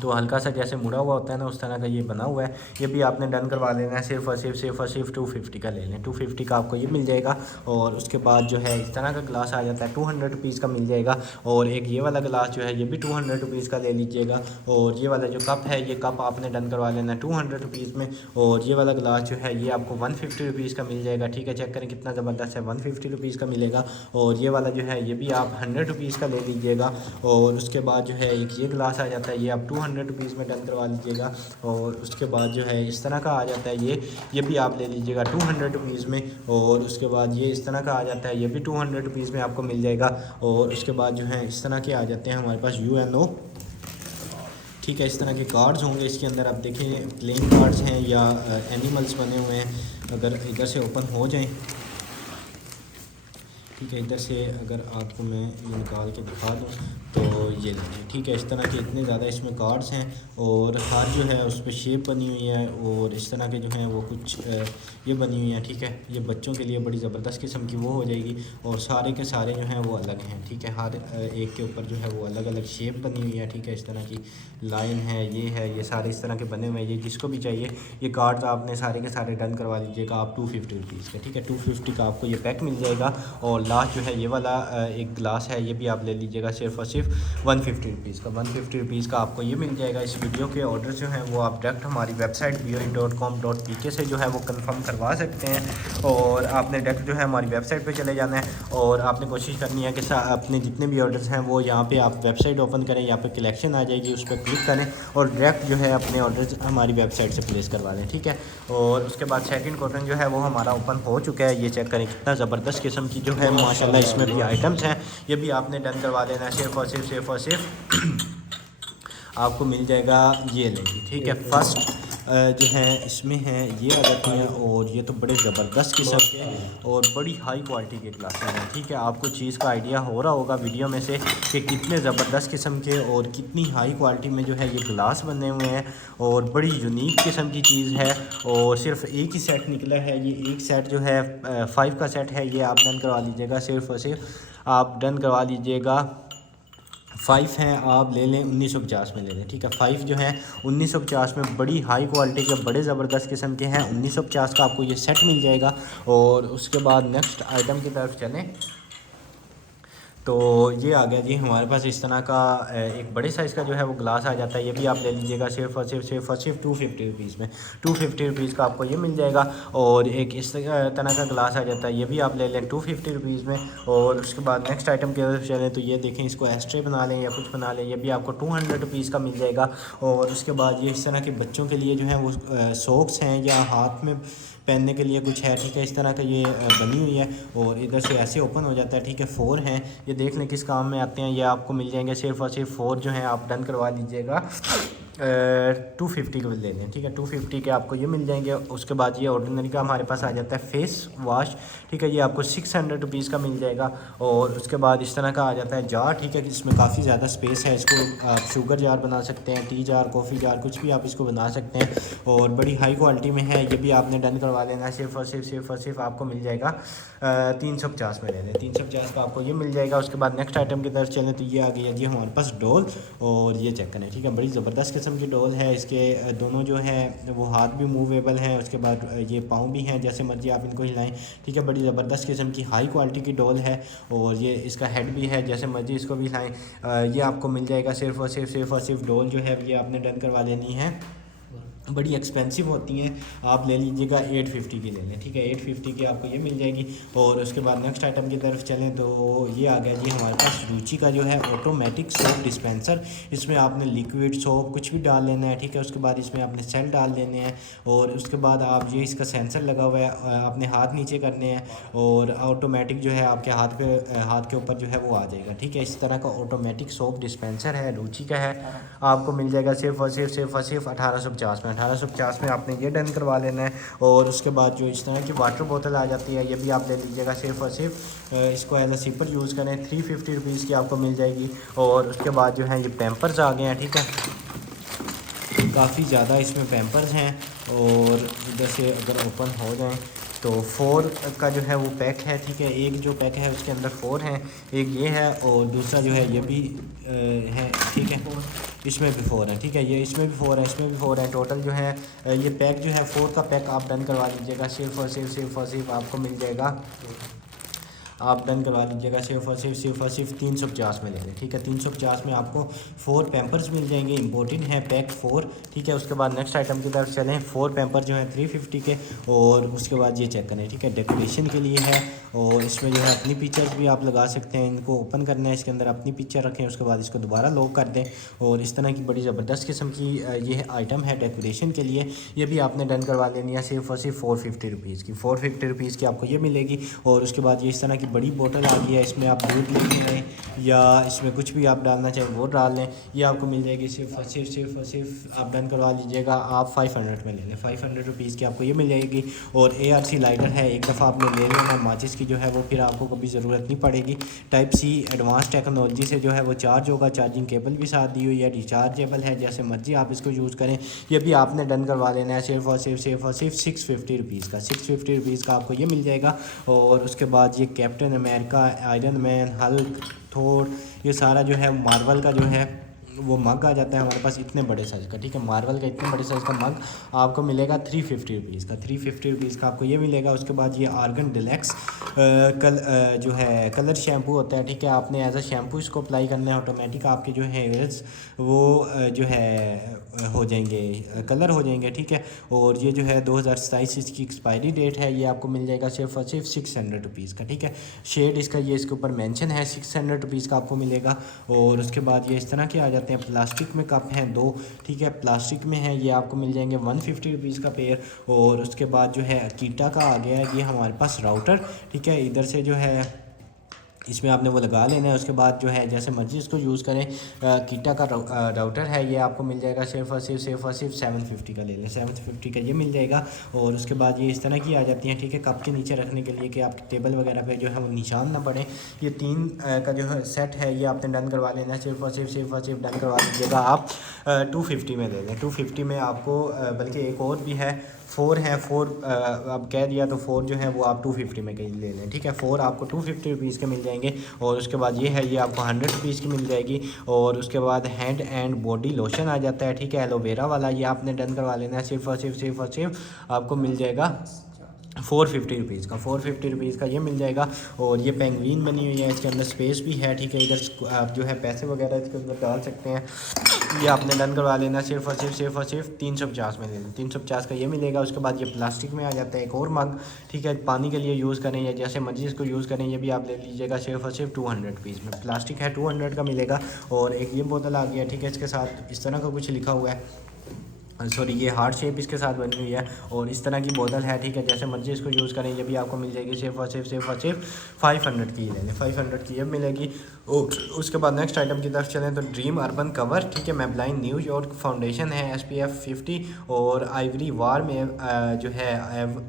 तो हल्का सा जैसे मुड़ा हुआ होता है ना, उस तरह का ये बना हुआ है। ये भी आपने डन करवा लेना है सिर्फ और सिर्फ 250 का ले लें। 250 का आपको ये मिल जाएगा। और उसके बाद जो है इस तरह का ग्लास आ जाता है, 200 रुपीज़ का मिल जाएगा। और एक ये वाला ग्लास जो है ये भी 200 रुपीज़ का ले लीजिएगा। और ये वाला जो कप है ये कप आपने डन करवा लेना है 200 रुपीज़ में। और ये वाला ग्लास जो है ये आपको 150 रुपीज़ का मिल जाएगा, ठीक है। चेक करें कितना ज़बरदस्त है, 150 रुपीज़ का मिलेगा। और ये वाला जो है ये भी आप 100 रुपीज़ का ले लीजिएगा। और उसके बाद जो है एक ये ग्लास आ जाता है, ये आप 200 रुपीज़ में डन करवा लीजिएगा। और उसके बाद जो है इस तरह का आ जाता है ये भी आप ले लीजिएगा 200 रुपीज़ में। और उसके बाद ये इस तरह का आ जाता है, ये भी 200 रुपीज़ में आपको मिल जाएगा। और उसके बाद जो है इस तरह के आ जाते हैं हमारे पास UNO, ठीक है। इस तरह के कार्ड्स होंगे इसके अंदर, आप देखें प्लेन कार्ड्स हैं या एनिमल्स बने हुए हैं। अगर इधर से ओपन हो जाएं, ठीक है, इधर से अगर आपको मैं ये निकाल के दिखा दूँ तो ये लेंगे, ठीक है। इस तरह के इतने ज़्यादा इसमें कार्ड्स हैं और हर जो है उस पर शेप बनी हुई है और इस तरह के जो हैं वो कुछ ये बनी हुई हैं, ठीक है। ये बच्चों के लिए बड़ी ज़बरदस्त किस्म की वो हो जाएगी और सारे के सारे जो हैं वो अलग हैं, ठीक है। हर एक के ऊपर जो है वो अलग अलग शेप बनी हुई है, ठीक है। इस तरह की लाइन है, ये सारे इस तरह के बने हुए हैं। ये जिसको भी चाहिए ये कार्ड्स आपने सारे के सारे डन करवा लीजिएगा आप 250 रुपीज़ के, ठीक है। 250 का आपको ये पैक मिल जाएगा। और लास्ट जो है ये वाला एक गिलास है, ये भी आप ले लीजिएगा सिर्फ और सिर्फ 150 रुपीज़ का। 150 रुपीज़ का आपको ये मिल जाएगा। इस वीडियो के ऑर्डर जो हैं वो आप डायरेक्ट हमारी वेबसाइट BOE.com.pk से जो है वो कंफर्म करवा सकते हैं। और आपने डायरेक्ट जो है हमारी वेबसाइट पे चले जाना है और आपने कोशिश करनी है कि अपने जितने भी ऑर्डर्स हैं वो यहाँ पे आप वेबसाइट ओपन करें, यहाँ पे कलेक्शन आ जाएगी, उस पर क्लिक करें और डायरेक्ट जो है अपने ऑर्डर्स हमारी वेबसाइट से प्लेस करवा लें, ठीक है। और उसके बाद सेकंड कॉटन जो है वो हमारा ओपन हो चुका है। ये चेक करें कितना ज़बरदस्त किस्म की जो है माशाल्लाह इसमें भी आइटम्स हैं। ये भी आपने डन करवा लेना है। सिर्फ और सिर्फ आपको मिल जाएगा, ये लेंगे, ठीक है। फर्स्ट जो है इसमें है ये आ जाती हैं और ये तो बड़े ज़बरदस्त किस्म के और बड़ी हाई क्वालिटी के ग्लासेस हैं, ठीक है। आपको चीज़ का आइडिया हो रहा होगा वीडियो में से कि कितने ज़बरदस्त किस्म के और कितनी हाई क्वालिटी में जो है ये ग्लास बने हुए हैं और बड़ी यूनिक किस्म की चीज़ है। और सिर्फ एक ही सेट निकला है, ये एक सेट जो है 5 का सेट है, ये आप डन करवा लीजिएगा। सिर्फ और सिर्फ आप डन करवा लीजिएगा 5 हैं, आप ले लें 1950 में ले लें, ठीक है। 5 जो है 1950 में बड़ी हाई क्वालिटी के बड़े ज़बरदस्त किस्म के हैं। 1950 का आपको ये सेट मिल जाएगा। और उसके बाद नेक्स्ट आइटम की तरफ चलें तो ये आ गया जी हमारे पास इस तरह का एक बड़े साइज़ का जो है वो ग्लास आ जाता है। ये भी आप ले लीजिएगा सिर्फ और सिर्फ 250 रुपीज़ में। 250 रुपीज़ का आपको ये मिल जाएगा। और एक इस तरह का ग्लास आ जाता है, ये भी आप ले लें 250 रुपीज़ में। और उसके बाद नेक्स्ट आइटम की तरफ चलें तो ये देखें, इसको एस्ट्रे बना लें या कुछ बना लें, ये भी आपको 200 रुपीज़ का मिल जाएगा। और उसके बाद ये इस तरह के बच्चों के लिए जो है वो सॉक्स हैं या हाथ में पहनने के लिए कुछ है, ठीक है। इस तरह का ये बनी हुई है और इधर से ऐसे ओपन हो जाता है, ठीक है। 4 हैं, ये देख लें किस काम में आते हैं। ये आपको मिल जाएंगे सिर्फ और सिर्फ 4 जो हैं आप डन करवा लीजिएगा 250 के ले लें, ठीक है। 250 के आपको ये मिल जाएंगे। उसके बाद ये ऑर्डिनरी का हमारे पास आ जाता है फेस वाश, ठीक है। ये आपको 600 रुपीज़ का मिल जाएगा। और उसके बाद इस तरह का आ जाता है जार, ठीक है। इसमें काफ़ी ज़्यादा स्पेस है, इसको आप शुगर जार बना सकते हैं, टी जार, कॉफ़ी जार, कुछ भी आप इसको बना सकते हैं और बड़ी हाई क्वालिटी में है। ये भी आपने डन करवा लेना है। सिर्फ और सिर्फ आपको मिल जाएगा 350 में ले लें, 350 का आपको ये मिल जाएगा। उसके बाद नेक्स्ट आइटम की तरफ चलें तो ये आ गया जी हमारे पास डोल। और ये चेक करें, ठीक है, बड़ी ज़बरदस्त किस्म की डोल है। इसके दोनों जो है वो हाथ भी मूवेबल हैं, उसके बाद ये पाँव भी हैं, जैसे मर्जी आप इनको हिलाएं, ठीक है। बड़ी ज़बरदस्त किस्म की हाई क्वालिटी की डोल है। और ये इसका हेड भी है, जैसे मर्जी इसको भी हिलाएं। ये आपको मिल जाएगा सिर्फ और सिर्फ डोल जो है ये आपने डन करवा लेनी है। बड़ी एक्सपेंसिव होती हैं, आप ले लीजिएगा 850 की ले लें, ठीक है। 850 की आपको ये मिल जाएगी। और उसके बाद नेक्स्ट आइटम की तरफ चलें तो ये आ गया जी हमारे पास रुचि का जो है ऑटोमेटिक सोप डिस्पेंसर। इसमें आपने लिक्विड सोप कुछ भी डाल लेना है, ठीक है। उसके बाद इसमें आपने सेल डाल लेने हैं और उसके बाद आप ये इसका सेंसर लगा हुआ है, आपने हाथ नीचे करने हैं और ऑटोमेटिक जो है आपके हाथ के ऊपर जो है वो आ जाएगा, ठीक है। इस तरह का ऑटोमेटिक सोप डिस्पेंसर है, रुचि का है, आपको मिल जाएगा सिर्फ और सिर्फ 1850 में। 1850 में आपने ये डन करवा लेना है। और उसके बाद जो इस तरह की वाटर बोतल आ जाती है, ये भी आप ले लीजिएगा सिर्फ और सिर्फ इसको एज अ सिपर यूज़ करें, 350 रुपीज़ की आपको मिल जाएगी। और उसके बाद जो है ये पैम्पर्स आ गए हैं, ठीक है, काफ़ी ज़्यादा इसमें पैम्पर्स हैं। और इधर से अगर ओपन हो जाएँ तो 4 का जो है वो पैक है, ठीक है। एक जो पैक है उसके अंदर 4 हैं, एक ये है और दूसरा जो है ये भी है, ठीक है। इसमें भी 4 है, ठीक है। ये इसमें भी 4 है, इसमें भी 4 है। टोटल जो है ये पैक जो है 4 का पैक आप डन करवा लीजिएगा। सिर्फ और सिर्फ आपको मिल जाएगा आप डन करवा लीजिएगा सिर्फ और सिर्फ 350 में ले लें, ठीक है। 350 में आपको 4 पैम्पर्स मिल जाएंगे, इम्पोर्टेड है पैक 4, ठीक है। उसके बाद नेक्स्ट आइटम की तरफ चलें। 4 पैम्पर जो है 350 के, और उसके बाद ये चेक करें, ठीक है। डेकोरेशन के लिए है, और इसमें जो है अपनी पिक्चर्स भी आप लगा सकते हैं। इनको ओपन करना है, इसके अंदर अपनी पिक्चर रखें, उसके बाद इसको दोबारा लॉक कर दें, और इस तरह की बड़ी ज़बरदस्त किस्म की ये आइटम है डेकोरेशन के लिए। ये भी आपने डन करवा लेनी है सिर्फ और सिर्फ 450 रुपीज़ की। 450 रुपीज़ की आपको ये मिलेगी। और उसके बाद ये इस तरह की बड़ी बोतल आ गई है, इसमें आप दूध लेके आएँ या इसमें कुछ भी आप डालना चाहें वो डाल लें। ये आपको मिल जाएगी सिर्फ और सिर्फ आप डन करवा लीजिएगा, आप 500 में ले लें। 500 रुपीज़ की आपको ये मिल जाएगी। और ARC लाइटर है, एक दफ़ा आपने ले लेना, माचिस की जो है वो फिर आपको कभी ज़रूरत नहीं पड़ेगी। टाइप सी एडवांस टेक्नोलॉजी से जो है वो चार्ज होगा, चार्जिंग केबल भी साथ दी हुई है, रिचार्जेबल है, जैसे मर्जी आप इसको यूज़ करें। ये भी आपने डन करवा लेना है सिर्फ और सिर्फ 650 रुपीज़ का। 650 रुपीज़ का आपको ये मिल जाएगा। और उसके बाद ये Captain America, Iron Man, Hulk, Thor, ये सारा जो है मार्वल का जो है वो मग आ जाता है हमारे पास इतने बड़े साइज़ का, ठीक है। मार्वल का इतने बड़े साइज़ का मग आपको मिलेगा 350 रुपीज़ का। 350 रुपीज़ का आपको ये मिलेगा। उसके बाद ये आर्गन डिलेक्स जो है कलर शैम्पू होता है, ठीक है। आपने एज अ शैम्पू इसको अप्लाई करना है, ऑटोमेटिक आपके जो है हेयर्स वो जो है हो जाएंगे, कलर हो जाएंगे, ठीक है। और ये जो है 2027 इसकी एक्सपायरी डेट है। ये आपको मिल जाएगा सिर्फ और सिर्फ 600 रुपीज़ का, ठीक है। शेड इसका ये इसके ऊपर मेंशन है, 600 रुपीज़ का आपको मिलेगा। और उसके बाद ये इस तरह के आ जाते हैं, प्लास्टिक में कप हैं 2, ठीक है, प्लास्टिक में है, ये आपको मिल जाएंगे 150 रुपीज़ का पेयर। और उसके बाद जो है कीटा का आ गया है ये हमारे पास राउटर, ठीक है। इधर से जो है इसमें आपने वो लगा लेना है। उसके बाद जो है जैसे मर्जी इसको यूज़ करें। कीटा का राउटर है, ये आपको मिल जाएगा सिर्फ और सिर्फ 750 का ले लें, 750 का ये मिल जाएगा। और उसके बाद ये इस तरह की आ जाती हैं, ठीक है, कप के नीचे रखने के लिए कि आपकी टेबल वगैरह पे जो है वो निशान ना पड़े। ये 3 का जो है सेट है, ये आपने डन करवा लेना है सिर्फ और सिर्फ डन करवा लीजिएगा आप 250 में ले लें। 250 में आपको बल्कि एक और भी है, 4 है, 4 अब कह दिया तो 4 जो है वो आप 250 में कहीं ले लें, ठीक है। 4 आपको 250 रुपीज़ के मिल जाएंगे। और उसके बाद ये है, ये आपको 100 रुपीज़ की मिल जाएगी। और उसके बाद हैंड एंड बॉडी लोशन आ जाता है, ठीक है, एलोवेरा वाला, ये आपने डन करवा लेना है सिर्फ और सिर्फ आपको मिल जाएगा 450 रुपीज़ का। 450 रुपीज़ का ये मिल जाएगा। और ये पेंगुइन बनी हुई है, इसके अंदर स्पेस भी है, ठीक है। इधर आप जो है पैसे वगैरह इसके अंदर डाल सकते हैं। ये आपने डन करवा लेना सिर्फ और सिर्फ 350 में ले लें। 350 का ये मिलेगा। उसके बाद ये प्लास्टिक में आ जाता है एक और मग, ठीक है, पानी के लिए यूज़ करें या जैसे मर्जी इसको यूज़ करें। ये भी आप ले लीजिएगा सिर्फ और सिर्फ 200 रुपीज़ में। प्लास्टिक है, 200 का मिलेगा। और एक ये बोतल आ गया, ठीक है, इसके साथ इस तरह का कुछ लिखा हुआ है, सॉरी ये हार्ट शेप इसके साथ बनी हुई है। और इस तरह की बोतल है, ठीक है, जैसे मर्जी इसको यूज़ करें। ये भी आपको मिल जाएगी सिर्फ और सिर्फ 500 की ले लें, 500 की ये मिलेगी। और उसके बाद नेक्स्ट आइटम की तरफ चलें तो ड्रीम अर्बन कवर, ठीक है, मेबलाइन न्यूयॉर्क फाउंडेशन है, SPF 50 और आइवरी वार में जो है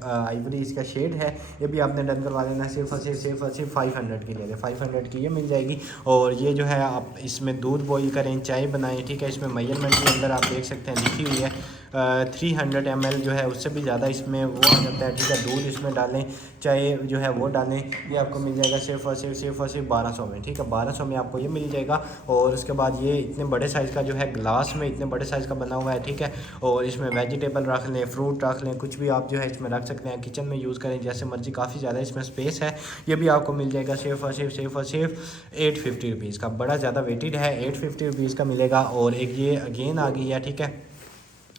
आइवरी इसका शेड है। ये भी आपने डन करवा लेना सिर्फ और सिर्फ 500 की ले लें, 500 की ये मिल जाएगी। और ये जो है आप इसमें दूध बॉईल करें, चाय बनाएं, ठीक है। इसमें मेजरमेंट के अंदर आप देख सकते हैं लिखी हुई है 300 ml जो है उससे भी ज़्यादा इसमें वो आ जाता है, ठीक है। दूध इसमें डालें, चाहे जो है वो डालें, ये आपको मिल जाएगा सिर्फ और सिर्फ 1200 में, ठीक है, 1200 में आपको ये मिल जाएगा। और उसके बाद ये इतने बड़े साइज़ का जो है ग्लास में इतने बड़े साइज़ का बना हुआ है, ठीक है। और इसमें वेजिटेबल रख लें, फ्रूट रख लें, कुछ भी आप जो है इसमें रख सकते हैं, किचन में यूज़ करें जैसे मर्जी, काफ़ी ज़्यादा इसमें स्पेस है। ये भी आपको मिल जाएगा सिर्फ और सिर्फ 850 रुपीज़ का, बड़ा ज़्यादा वेटेड है, 850 रुपीज़ का मिलेगा। और एक ये अगेन आ गई है, ठीक है,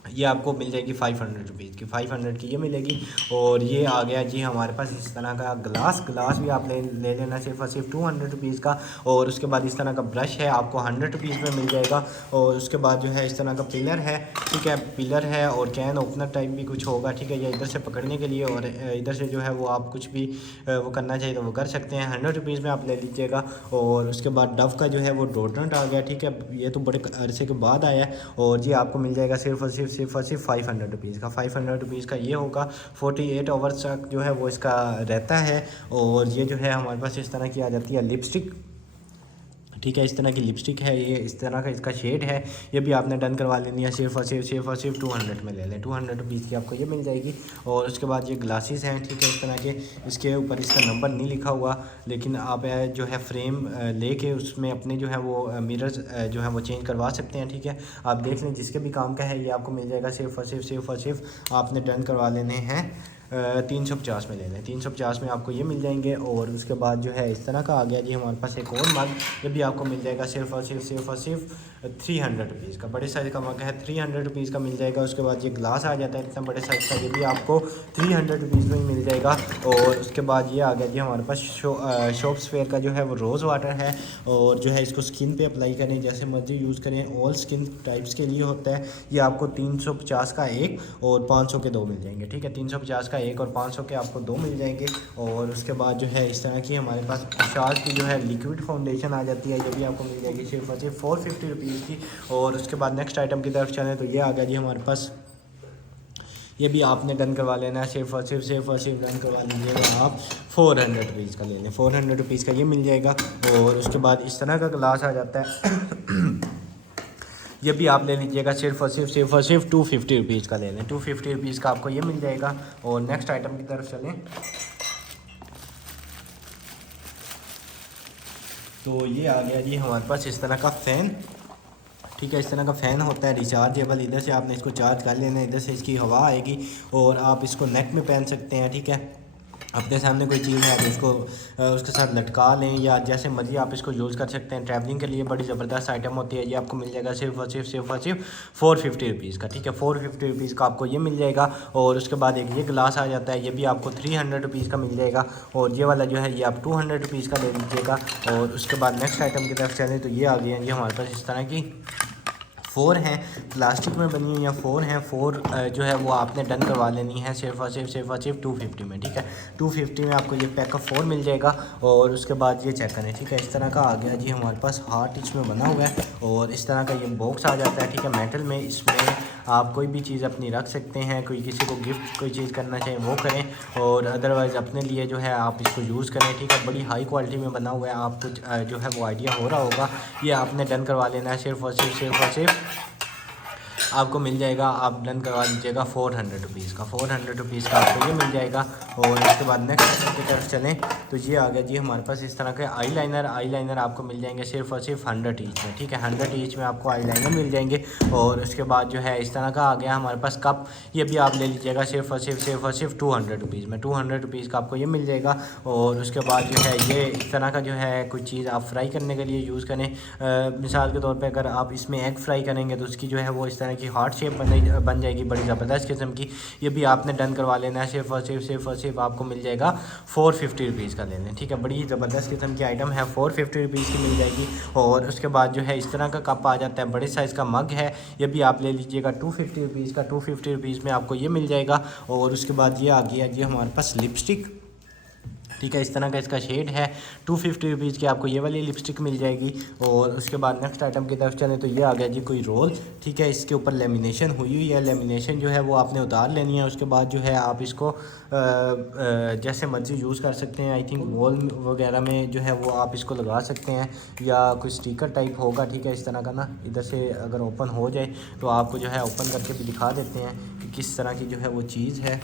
ये आपको मिल जाएगी 500 रुपीज़ की, 500 की ये मिलेगी। और ये आ गया जी हमारे पास इस तरह का ग्लास भी आप ले लेना सिर्फ और सिर्फ 200 रुपीज़ का। और उसके बाद इस तरह का ब्रश है, आपको 100 रुपीज़ में मिल जाएगा। और उसके बाद जो है इस तरह का पिलर है, ठीक है, पिलर है और कैन ओपनर टाइप भी कुछ होगा, ठीक है, ये इधर से पकड़ने के लिए। और इधर से जो है वो आप कुछ भी वो करना चाहिए तो वो कर सकते हैं, 100 रुपीज़ में आप ले लीजिएगा। और उसके बाद डव का जो है वो डोड्रेंट आ गया, ठीक है, ये तो बड़े अरसे के बाद आया है। और ये आपको मिल जाएगा सिर्फ और सिर्फ 500 रुपीज़ का, 500 रुपीज़ का ये होगा। 48 आवर्स तक जो है वो इसका रहता है। और ये जो है हमारे पास इस तरह की आ जाती है लिपस्टिक, ठीक है, इस तरह की लिपस्टिक है, ये इस तरह का इसका शेड है। ये भी आपने डन करवा लेनी है सिर्फ और सिर्फ 200 में ले लें, 200 रुपीज़ की आपको ये मिल जाएगी। और उसके बाद ये ग्लासेस हैं, ठीक है, इस तरह के, इसके ऊपर इसका नंबर नहीं लिखा हुआ, लेकिन आप जो है फ्रेम लेके उसमें अपने जो है वो मिरर्स जो है वो चेंज करवा सकते हैं, ठीक है। आप देख लें जिसके भी काम का है, ये आपको मिल जाएगा सिर्फ और सिर्फ आपने डन करवा लेने हैं 350 में ले लें। 350 में आपको ये मिल जाएंगे। और उसके बाद जो है इस तरह का आ गया जी हमारे पास एक और मग, ये भी आपको मिल जाएगा सिर्फ और सिर्फ 300 रुपीज़ का। बड़े साइज़ का मग है, 300 रुपीज़ का मिल जाएगा। उसके बाद ये ग्लास आ जाता है इतना बड़े साइज़ का, ये भी आपको 300 रुपीज़ में ही मिल जाएगा। और उसके बाद ये आ गया जी हमारे पास शॉप्स फेयर का जो है वो रोज़ वाटर है। और जो है इसको स्किन पे अप्लाई करें, जैसे मर्जी यूज़ करें, ऑल स्किन टाइप्स के लिए होता है। ये आपको 350 का एक और 500 के दो मिल जाएंगे, ठीक है। 350 का एक और 500 के आपको दो मिल जाएंगे। और उसके बाद जो है इस तरह की हमारे पास शाज की जो है लिक्विड फाउंडेशन आ जाती है, ये भी आपको मिल जाएगी सिर्फ और सिर्फ 450 रुपीज़ की। और उसके बाद नेक्स्ट आइटम की तरफ चलें तो ये आ गया जी हमारे पास, ये भी आपने डन करवा लेना है, सिर्फ और सिर्फ डन करवा लीजिएगा आप। 400 रुपीज़ का ले लें, 400 रुपीज़ का ये मिल जाएगा। और उसके बाद इस तरह का ग्लास आ जाता है ये भी आप ले लीजिएगा, सिर्फ और सिर्फ 250 रुपीज़ का ले लें। 250 रुपीज़ का आपको ये मिल जाएगा। और नेक्स्ट आइटम की तरफ चलें तो ये आ गया जी हमारे पास इस तरह का फ़ैन, ठीक है। इस तरह का फ़ैन होता है रिचार्जेबल, इधर से आपने इसको चार्ज कर लेना है, इधर से इसकी हवा आएगी और आप इसको नेक में पहन सकते हैं, ठीक है। अपने सामने कोई चीज़ है आप उसको उसके साथ लटका लें या जैसे मर्जी आप इसको यूज़ कर सकते हैं। ट्रैवलिंग के लिए बड़ी ज़बरदस्त आइटम होती है। ये आपको मिल जाएगा सिर्फ और सिर्फ 450 रुपीज़ का, ठीक है। 450 रुपीज़ का आपको ये मिल जाएगा। और उसके बाद एक ये गिलास आ जाता है, ये भी आपको 300 रुपीज़ का मिल जाएगा। और ये वाला जो है ये आप 200 रुपीज़ का ले लीजिएगा। और उसके बाद नेक्स्ट आइटम की तरफ चलें तो ये आ गए हैं ये हमारे पास इस तरह की 4 हैं, प्लास्टिक में बनी हुई हैं 4 हैं। 4 जो है वो आपने डन करवा लेनी है सिर्फ और सिर्फ 250 में, ठीक है। 250 में आपको ये पैक ऑफ 4 मिल जाएगा। और उसके बाद ये चेक करें, ठीक है। इस तरह का आ गया जी हमारे पास, हार्ट इसमें बना हुआ है और इस तरह का ये बॉक्स आ जाता है, ठीक है, मेटल में। इसमें आप कोई भी चीज़ अपनी रख सकते हैं, कोई किसी को गिफ्ट कोई चीज़ करना चाहें वो करें और अदरवाइज़ अपने लिए जो है आप इसको यूज़ करें, ठीक है। बड़ी हाई क्वालिटी में बना हुआ है, आपको जो है वो आइडिया हो रहा होगा। ये आपने डन करवा लेना है सिर्फ और सिर्फ आपको मिल जाएगा। आप डन करवा लीजिएगा 400 रुपीज़ का, 400 रुपीज़ का आपको ये मिल जाएगा। और उसके बाद नेक्स्ट आइटम की तरफ चलें तो ये आ गया जी हमारे पास इस तरह के आई लाइनर आपको मिल जाएंगे सिर्फ और सिर्फ 100 ईच में, ठीक है। 100 ईच में आपको आई लाइनर मिल जाएंगे। और उसके बाद जो है इस तरह का आ गया हमारे पास कप, ये भी आप ले लीजिएगा सिर्फ और सिर्फ 200 रुपीज़ में। 200 रुपीज़ का आपको ये मिल जाएगा। और उसके बाद जो है ये इस तरह का जो है कोई चीज़ आप फ्राई करने के लिए यूज़ करें, मिसाल के तौर पर अगर आप इसमें एग फ्राई करेंगे तो उसकी जो है वो इस तरह की हार्ट शेप बन जाएगी, बड़ी ज़बरदस्त किस्म की। ये भी आपने डन करवा लेना है सिर्फ और सिर्फ आपको मिल जाएगा 450 रुपीज़ का ले लें, ठीक है। बड़ी ज़बरदस्त किस्म की आइटम है, 450 रुपीज़ की मिल जाएगी। और उसके बाद जो है इस तरह का कप आ जाता है, बड़े साइज़ का मग है, ये भी आप ले लीजिएगा 250 रुपीज़ का। 250 रुपीज़ में आपको ये मिल जाएगा। और उसके बाद ये आ गया जी हमारे पास लिपस्टिक, ठीक है। इस तरह का इसका शेड है, 250 रुपीज़ की आपको ये वाली लिपस्टिक मिल जाएगी। और उसके बाद नेक्स्ट आइटम की तरफ चलें तो ये आ गया जी कोई रोल, ठीक है। इसके ऊपर लेमिनेशन हुई है, लेमिनेशन जो है वो आपने उतार लेनी है। उसके बाद जो है आप इसको जैसे मर्जी यूज़ कर सकते हैं। आई थिंक वॉल वगैरह में जो है वो आप इसको लगा सकते हैं या कोई स्टिकर टाइप होगा, ठीक है। इस तरह का ना, इधर से अगर ओपन हो जाए तो आपको जो है ओपन करके भी दिखा देते हैं कि किस तरह की जो है वो चीज़ है।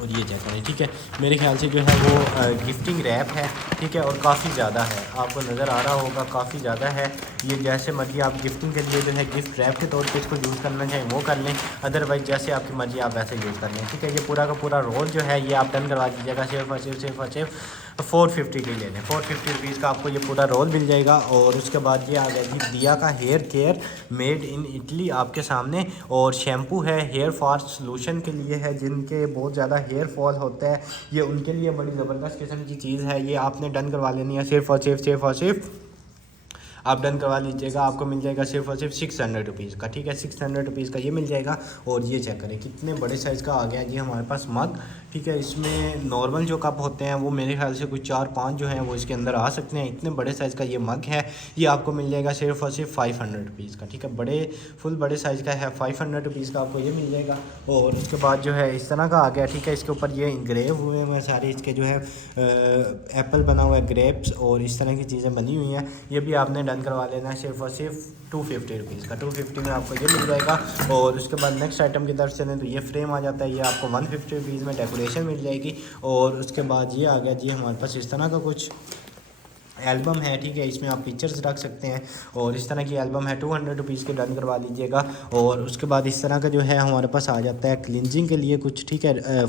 और ये चेक करें, ठीक है। मेरे ख्याल से जो है वो गिफ्टिंग रैप है, ठीक है। और काफ़ी ज़्यादा है, आपको नज़र आ रहा होगा काफ़ी ज़्यादा है। ये जैसे मर्जी आप गिफ्टिंग के लिए जो है गिफ्ट रैप के तौर पे इसको यूज़ करना चाहें वो कर लें, अदरवाइज़ जैसे आपकी मर्जी आप वैसे यूज़ कर लें, ठीक है। ये पूरा का पूरा रोल जो है ये आप डन करवा दीजिएगा सिर्फ और सिर्फ 450 की ले लें। 450 रुपीज़ का आपको ये पूरा रोल मिल जाएगा। और उसके बाद ये आ गया जी दिया का hair care made in Italy आपके सामने। और शैम्पू है, हेयर फॉल सोल्यूशन के लिए है, जिनके बहुत ज़्यादा हेयर फॉल होता है, ये उनके लिए बड़ी ज़बरदस्त किस्म की चीज़ है। ये आपने डन करवा लेनी है सिर्फ और सिर्फ आप डन करवा लीजिएगा। आपको मिल जाएगा सिर्फ और सिर्फ 600 रुपीज़ का, ठीक है। 600 रुपीज़ का ये मिल जाएगा। और ये चेक करें कितने बड़े साइज़ का आ गया जी हमारे पास मग, ठीक है। इसमें नॉर्मल जो कप होते हैं वो मेरे ख्याल से कुछ 4-5 जो हैं वो इसके अंदर आ सकते हैं। इतने बड़े साइज़ का ये मग है, ये आपको मिल जाएगा सिर्फ और सिर्फ 500 रुपीज़ का, ठीक है। फुल बड़े साइज़ का है, 500 रुपीज़ का आपको ये मिल जाएगा। और उसके बाद जो है इस तरह का आ गया, ठीक है। इसके ऊपर ये इंग्रेव हुए हैं सारे, इसके जो है एप्पल बना हुआ है, ग्रेप्स और इस तरह की चीज़ें बनी हुई हैं। ये भी आपने डन करवा लेना है सिर्फ और सिर्फ 250 रुपीज़ का। 250 में आपको ये मिल जाएगा। और उसके बाद नेक्स्ट आइटम की तरफ चलें तो ये फ्रेम आ जाता है, ये आपको 150 रुपीज़ में डेकोरेशन मिल जाएगी। और उसके बाद ये आ गया जी हमारे पास इस तरह का कुछ एल्बम है, ठीक है, इसमें आप पिक्चर्स रख सकते हैं और इस तरह की एल्बम है। 200 रुपीज़ के डन करवा लीजिएगा। और उसके बाद इस तरह का जो है हमारे पास आ जाता है क्लिनजिंग के लिए कुछ, ठीक है,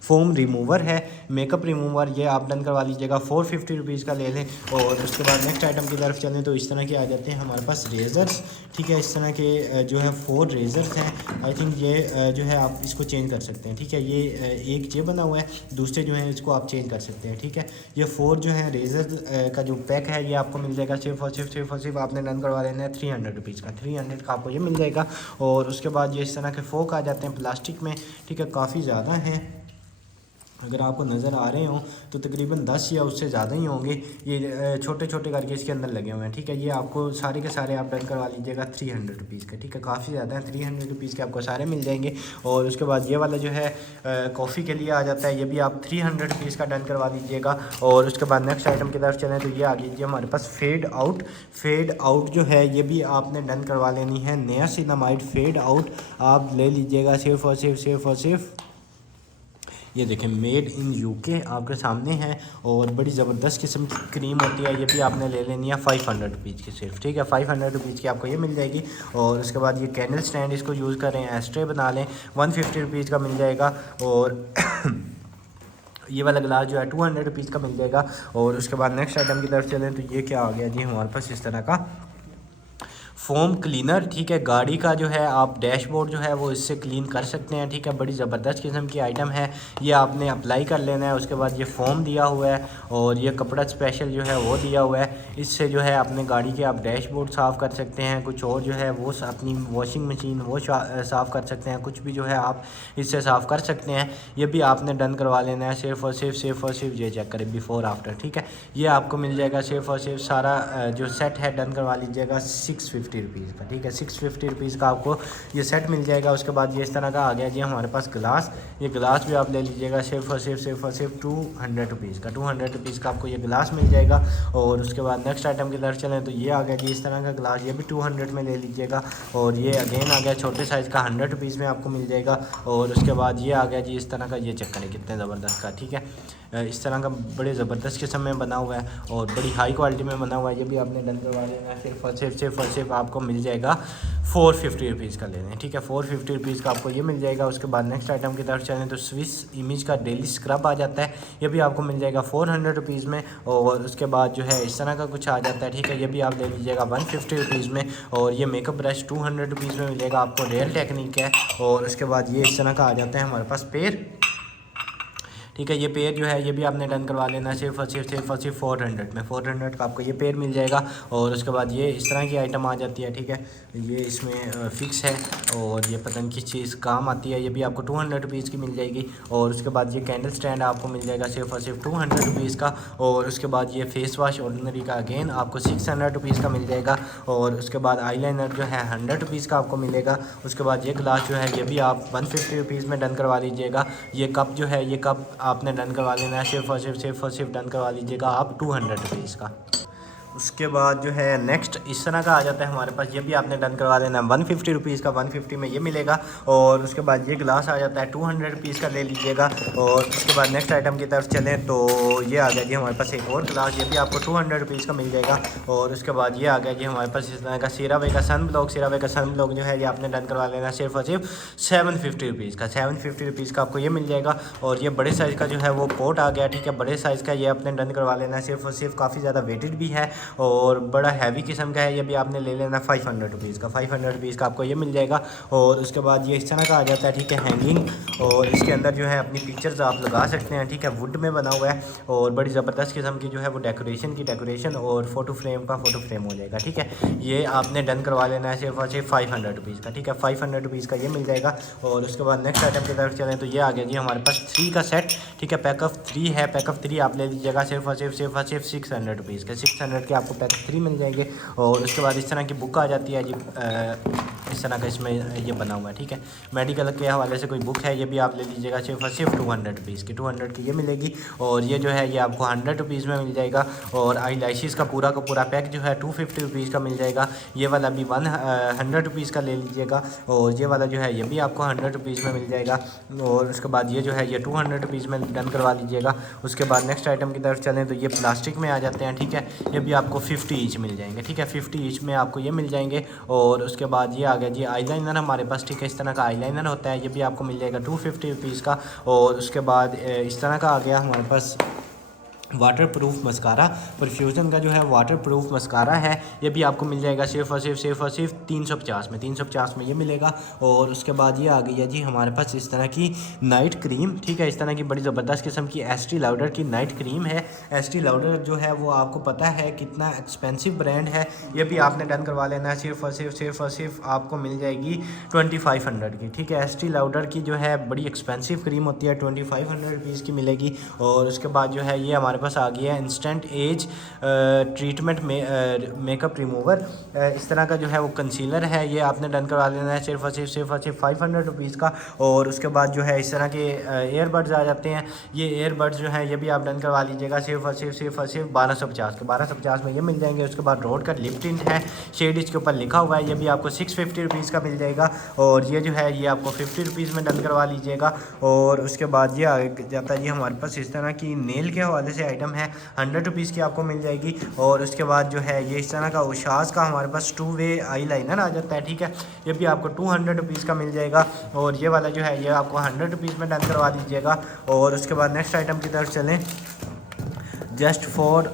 फोम रिमूवर है, मेकअप रिमूवर, ये आप डन करवा लीजिएगा। 450 रुपीज़ का ले लें। और उसके बाद नेक्स्ट आइटम की तरफ चलें तो इस तरह के आ जाते हैं हमारे पास रेज़र्स, ठीक है, इस तरह के जो है 4 रेज़र्स हैं। आई थिंक ये जो है आप इसको चेंज कर सकते हैं, ठीक है, ये एक ये बना हुआ है, दूसरे जो है इसको आप चेंज कर सकते हैं, ठीक है। ये 4 जो है रेज़र का जो पैक है ये आपको मिल जाएगा सिर्फ आपने डन करवा लेना है 300 रुपीज़ का, 300 का आपको ये मिल जाएगा। और उसके बाद ये इस तरह के फोक आ जाते हैं प्लास्टिक में, ठीक है, काफ़ी ज़्यादा हैं, अगर आपको नज़र आ रहे हों तो तकरीबन 10 या उससे ज़्यादा ही होंगे। ये छोटे छोटे करके इसके अंदर लगे हुए हैं, ठीक है। ये आपको सारे के सारे आप डन करवा लीजिएगा 300 रुपीज़ के, ठीक है, काफ़ी ज़्यादा है, 300 रुपीज़ के आपको सारे मिल जाएंगे। और उसके बाद ये वाला जो है कॉफ़ी के लिए आ जाता है, ये भी आप 300 रुपीज़ का डन करवा दीजिएगा। और उसके बाद नेक्स्ट आइटम की तरफ चलें तो ये आ लीजिए हमारे पास फेड आउट जो है ये भी आपने डन करवा लेनी है। नियासिनामाइड फेड आउट आप ले लीजिएगा सिर्फ और सिर्फ ये देखें, मेड इन यूके आपके सामने है। और बड़ी ज़बरदस्त किस्म की क्रीम होती है, ये भी आपने ले लेनी है 500 रुपीज़ की सिर्फ, ठीक है, 500 रुपीज़ की आपको ये मिल जाएगी। और उसके बाद ये कैंडल स्टैंड, इसको यूज़ करें, एस्ट्रे बना लें, 150 रुपीज़ का मिल जाएगा। और ये वाला गिलास जो है 200 रुपीज़ का मिल जाएगा। और उसके बाद नेक्स्ट आइटम की तरफ चलें तो ये क्या आ गया जी हमारे पास, इस तरह का फोम क्लीनर, ठीक है, गाड़ी का जो है आप डैशबोर्ड जो है वो इससे क्लीन कर सकते हैं, ठीक है, बड़ी ज़बरदस्त किस्म की आइटम है। ये आपने अप्लाई कर लेना है। उसके बाद ये फोम दिया हुआ है और ये कपड़ा स्पेशल जो है वो दिया हुआ है, इससे जो है अपने गाड़ी के आप डैशबोर्ड साफ़ कर सकते हैं, कुछ और जो है वो अपनी वॉशिंग मशीन वो साफ़ कर सकते हैं, कुछ भी जो है आप इससे साफ़ कर सकते हैं। ये भी आपने डन करवा लेना है सिर्फ और सिर्फ ये चेक करें बिफ़ोर आफ्टर, ठीक है, ये आपको मिल जाएगा सिर्फ और सिर्फ सारा जो सेट है डन करवा लीजिएगा 650 रुपीज़ का, ठीक है, 650 रुपीज़ का आपको ये सेट मिल जाएगा। उसके बाद ये इस तरह का आ गया जी हमारे पास गिलास, ये गिलास भी आप ले लीजिएगा सिर्फ और सिर्फ 200 रुपीज़ का, 200 रुपीज़ का आपको ये गिलास मिल जाएगा। और उसके बाद नेक्स्ट आइटम की तरफ चलें तो ये आ गया जी इस तरह का गिलास, ये भी 200 में ले लीजिएगा। और ये अगेन आ गया छोटे साइज़ का 100 रुपीज़ में आपको मिल जाएगा। और उसके बाद ये आ गया जी इस तरह का, ये चेक करें कितने ज़बरदस्त का, ठीक है, इस तरह का बड़े ज़बरदस्त किस्म में बना हुआ है और बड़ी हाई क्वालिटी में बना हुआ है। ये भी आपने डन करवा लेना है सिर्फ और सिर्फ आपको मिल जाएगा 450 रुपीज़ का लेने, ठीक है, 450 रुपीज़ का आपको ये मिल जाएगा। उसके बाद नेक्स्ट आइटम की तरफ चलें तो स्विस इमेज का डेली स्क्रब आ जाता है, ये भी आपको मिल जाएगा 400 रुपीज़ में। और उसके बाद जो है इस तरह का कुछ आ जाता है, ठीक है, ये भी आप ले लीजिएगा 150 रुपीज़ में। और ये मेकअप ब्रश 200 रुपीज़ में मिलेगा आपको, रियल टेक्निक है। और उसके बाद ये इस तरह का आ जाता है हमारे पास पेयर, ठीक है, ये पेयर जो है ये भी आपने डन करवा लेना है सिर्फ और सिर्फ 400 में, 400 का आपको ये पेयर मिल जाएगा। और उसके बाद ये इस तरह की आइटम आ जाती है, ठीक है, ये इसमें फ़िक्स है और ये पता नहीं किस चीज़ काम आती है, ये भी आपको 200 रुपीज़ की मिल जाएगी। और उसके बाद ये कैंडल स्टैंड आपको मिल जाएगा सिर्फ और सिर्फ 200 रुपीज़ का। और उसके बाद ये फेस वाश ऑर्डिनरी का अगेन आपको 600 रुपीज़ का मिल जाएगा। और उसके बाद आईलाइनर जो है 100 रुपीज़ का आपको मिलेगा। उसके बाद ये ग्लास जो है ये भी आप 150 रुपीज़ में डन करवा लीजिएगा। ये कप जो है ये कप आपने डन करवा लेना है सिर्फ और सिर्फ डन करवा लीजिएगा आप 200 रुपीज़ का। उसके बाद जो है नेक्स्ट इस तरह का आ जाता है हमारे पास, ये भी आपने डन करवा लेना है 150 रुपीज़ का, 150 में ये मिलेगा। और उसके बाद ये गिलास आ जाता है 200 रुपीज़ का, ले लीजिएगा। और उसके बाद नेक्स्ट आइटम की तरफ चलें तो ये आ गया जी हमारे पास एक और गिलास, ये भी आपको 200 रुपीज़ का मिल जाएगा। और उसके बाद ये आ गया जी हमारे पास इस तरह का सीरावे का सन ब्लॉक जो है ये आपने डन करवा लेना है सिर्फ और सिर्फ 750 रुपीज़ का, 750 रुपीज़ का आपको ये मिल जाएगा। और ये बड़े साइज़ का जो है वो पोट आ गया, ठीक है, बड़े साइज़ का ये आपने डन करवा लेना है सिर्फ और सिर्फ, काफ़ी ज़्यादा वेटेड भी है और बड़ा हैवी किस्म का है, ये भी आपने ले लेना 500 रुपीज़ का, 500 रुपीज़ का आपको ये मिल जाएगा। और उसके बाद ये इस तरह का आ जाता है, ठीक है, हैंगिंग, और इसके अंदर जो है अपनी पिक्चर्स आप लगा सकते हैं, ठीक है, वुड में बना हुआ है और बड़ी ज़बरदस्त किस्म की जो है वो डेकोरेशन और फोटो फ्रेम हो जाएगा, ठीक है। ये आपने डन करवा लेना है सिर्फ और सिर्फ 500 रुपीज़ का, ठीक है, 500 रुपीज़ का ये मिल जाएगा। और उसके बाद नेक्स्ट आइटम की तरफ चलें तो ये आ गया जी हमारे पास 3 का सेट, ठीक है, पैक ऑफ 3 है, पैक ऑफ 3 आप ले लीजिएगा सिर्फ और सिर्फ 600 रुपीज़ के, 600 के आपको पैक 3 मिल जाएंगे। और उसके बाद इस तरह की बुक आ जाती है जी इस तरह का इसमें ये बना हुआ है, ठीक है। मेडिकल के हवाले से कोई बुक है, ये भी आप ले लीजिएगा सिर्फ और सिर्फ 200 रुपीज़ की, 200 की ये मिलेगी। और ये जो है ये आपको 100 रुपीज़ में मिल जाएगा। और आई लैशेज़ का पूरा पैक जो है 250 रुपीज़ का मिल जाएगा। ये वाला भी 100 रुपीज़ का ले लीजिएगा। और ये वाला जो है ये भी आपको 100 रुपीज़ में मिल जाएगा। और उसके बाद ये जो है ये 200 रुपीज़ में डन करवा लीजिएगा। उसके बाद नेक्स्ट आइटम की तरफ चलें तो ये प्लास्टिक में आ जाते हैं, ठीक है। ये भी आपको 50 ईच मिल जाएंगे, ठीक है। 50 ईच में आपको ये मिल जाएंगे। और उसके बाद ये आ गया जी आईलाइनर हमारे पास, ठीक है। इस तरह का आईलाइनर होता है, ये भी आपको मिल जाएगा 250 रुपीज़ का। और उसके बाद इस तरह का आ गया हमारे पास वाटर प्रूफ मस्कारा, परफ्यूजन का जो है वाटर प्रूफ मस्कारा है, ये भी आपको मिल जाएगा सिर्फ और सिर्फ 350 में ये मिलेगा। और उसके बाद ये आ गई है जी हमारे पास इस तरह की नाइट क्रीम, ठीक है। इस तरह की बड़ी ज़बरदस्त किस्म की एस्टी लाउडर की नाइट क्रीम है। एस्टी लाउडर जो है वो आपको पता है कितना एक्सपेंसिव ब्रांड है, ये भी आपने डन करवा लेना है। सिर्फ और सिर्फ आपको मिल जाएगी 2500 की, ठीक है। एस्टी लाउडर की जो है बड़ी एक्सपेंसिव क्रीम होती है, 2500 रुपीज़ की मिलेगी। और उसके बाद जो है ये हमारे पास आ गया है instant as treatment makeup remover. इस तरह का जो है वो कंसीलर है, ये आपने डन करवा लेना है सिर्फ और सिर्फ 500 रुपीज़ का। और उसके बाद जो है इस तरह के एयरबड्स आ जाते हैं, ये एयरबड्स जो है ये भी आप डन करवा लीजिएगा सिर्फ और सिर्फ 1250 के, 1250 में ये मिल जाएंगे। उसके बाद रोड का लिप टिंट है, शेड इसके ऊपर लिखा हुआ है, ये भी आपको 650 रुपीज़ का मिल जाएगा। और ये जो है ये आपको 50 रुपीज़ में डन करवा लीजिएगा। और उसके बाद ये आ जाता है जी हमारे पास इस तरह की नेल के हवाले से आइटम है, 100 रुपीज़ की आपको मिल जाएगी। और उसके बाद जो है ये इस तरह का उशास का हमारे पास 2 वे आई लाइनर आ जाता है, ठीक है। ये भी आपको 200 रुपीज़ का मिल जाएगा। और ये वाला जो है ये आपको 100 रुपीज़ में डन करवा दीजिएगा। और उसके बाद नेक्स्ट आइटम की तरफ चलें, जस्ट फॉर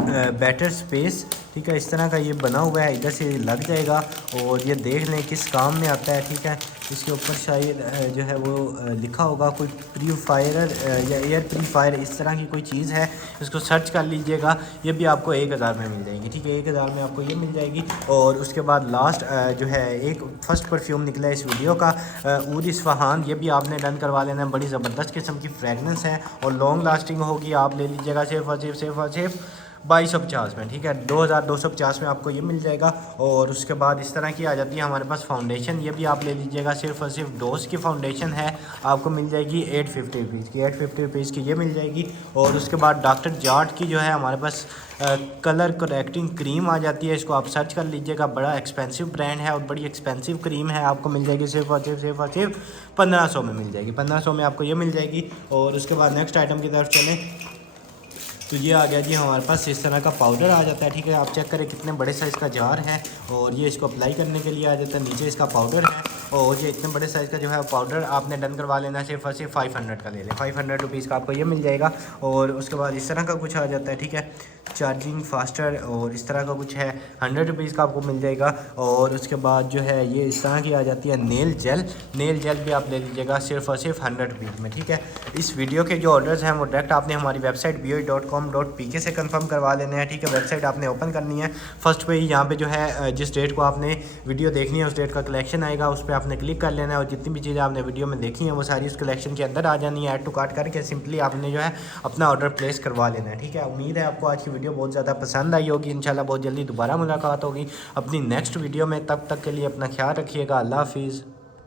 बेटर स्पेस, ठीक है। इस तरह का ये बना हुआ है, इधर से लग जाएगा और ये देख लें किस काम में आता है, ठीक है। इसके ऊपर शायद जो है वो लिखा होगा कोई प्रीफायर या एयर प्रीफायर, इस तरह की कोई चीज़ है, इसको सर्च कर लीजिएगा। ये भी आपको 1000 में मिल जाएगी, ठीक है। 1000 में आपको ये मिल जाएगी। और उसके बाद लास्ट जो है एक फर्स्ट परफ्यूम निकला है इस वीडियो का, ऊद इस्फहान, ये भी आपने डन करवा लेना है। बड़ी ज़बरदस्त किस्म की फ्रेगनेंस है और लॉन्ग लास्टिंग होगी। आप ले लीजिएगा सिर्फ और सिर्फ 2250 में, ठीक है। 2250 में आपको ये मिल जाएगा। और उसके बाद इस तरह की आ जाती है हमारे पास फाउंडेशन, ये भी आप ले लीजिएगा सिर्फ और सिर्फ डोज की फाउंडेशन है, आपको मिल जाएगी 850 रुपीज़ की, 850 रुपीज़ की ये मिल जाएगी। और उसके बाद डॉक्टर जाट की जो है हमारे पास कलर करेक्टिंग क्रीम आ जाती है, इसको आप सर्च कर लीजिएगा। बड़ा एक्सपेंसिव ब्रांड है और बड़ी एक्सपेंसिव क्रीम है, आपको मिल जाएगी सिर्फ और सिर्फ 1500 में मिल जाएगी, 1500 में आपको ये मिल जाएगी। और उसके बाद नेक्स्ट आइटम की तरफ चलें तो ये आ गया जी हमारे पास इस तरह का पाउडर आ जाता है, ठीक है। आप चेक करें कितने बड़े साइज़ का जार है और ये इसको अप्लाई करने के लिए आ जाता है। नीचे इसका पाउडर है और ये इतने बड़े साइज़ का जो है पाउडर आपने डन करवा लेना है। सिर्फ और सिर्फ 500 का ले लें, 500 रुपीज़ का आपको ये मिल जाएगा। और उसके बाद इस तरह का कुछ आ जाता है, ठीक है, चार्जिंग फास्टर, और इस तरह का कुछ है, 100 रुपीज़ का आपको मिल जाएगा। और उसके बाद जो है ये इस तरह की आ जाती है नेल जेल, नेल जेल भी आप ले लीजिएगा सिर्फ और सिर्फ 100 रुपीज़ में, ठीक है। इस वीडियो के जो ऑर्डर्स हैं वो डायरेक्ट आपने हमारी वेबसाइट BOE.com.pk से कंफर्म करवा लेने हैं, ठीक है। वेबसाइट आपने ओपन करनी है, फर्स्ट पे ही यहाँ पे जो है जिस डेट को आपने वीडियो देखनी है उस डेट का कलेक्शन आएगा, उस पर आपने क्लिक कर लेना है। और जितनी भी चीज़ें आपने वीडियो में देखी हैं वो सारी उस कलेक्शन के अंदर आ जानी है। ऐड टू कार्ट करके सिंपली आपने जो है अपना ऑर्डर प्लेस करवा लेना है, ठीक है। उम्मीद है आपको आज की वीडियो बहुत ज़्यादा पसंद आई होगी। इंशाल्लाह बहुत जल्दी दोबारा मुलाकात होगी अपनी नेक्स्ट वीडियो में। तब तक के लिए अपना ख्याल रखिएगा। अल्लाह हाफिज़।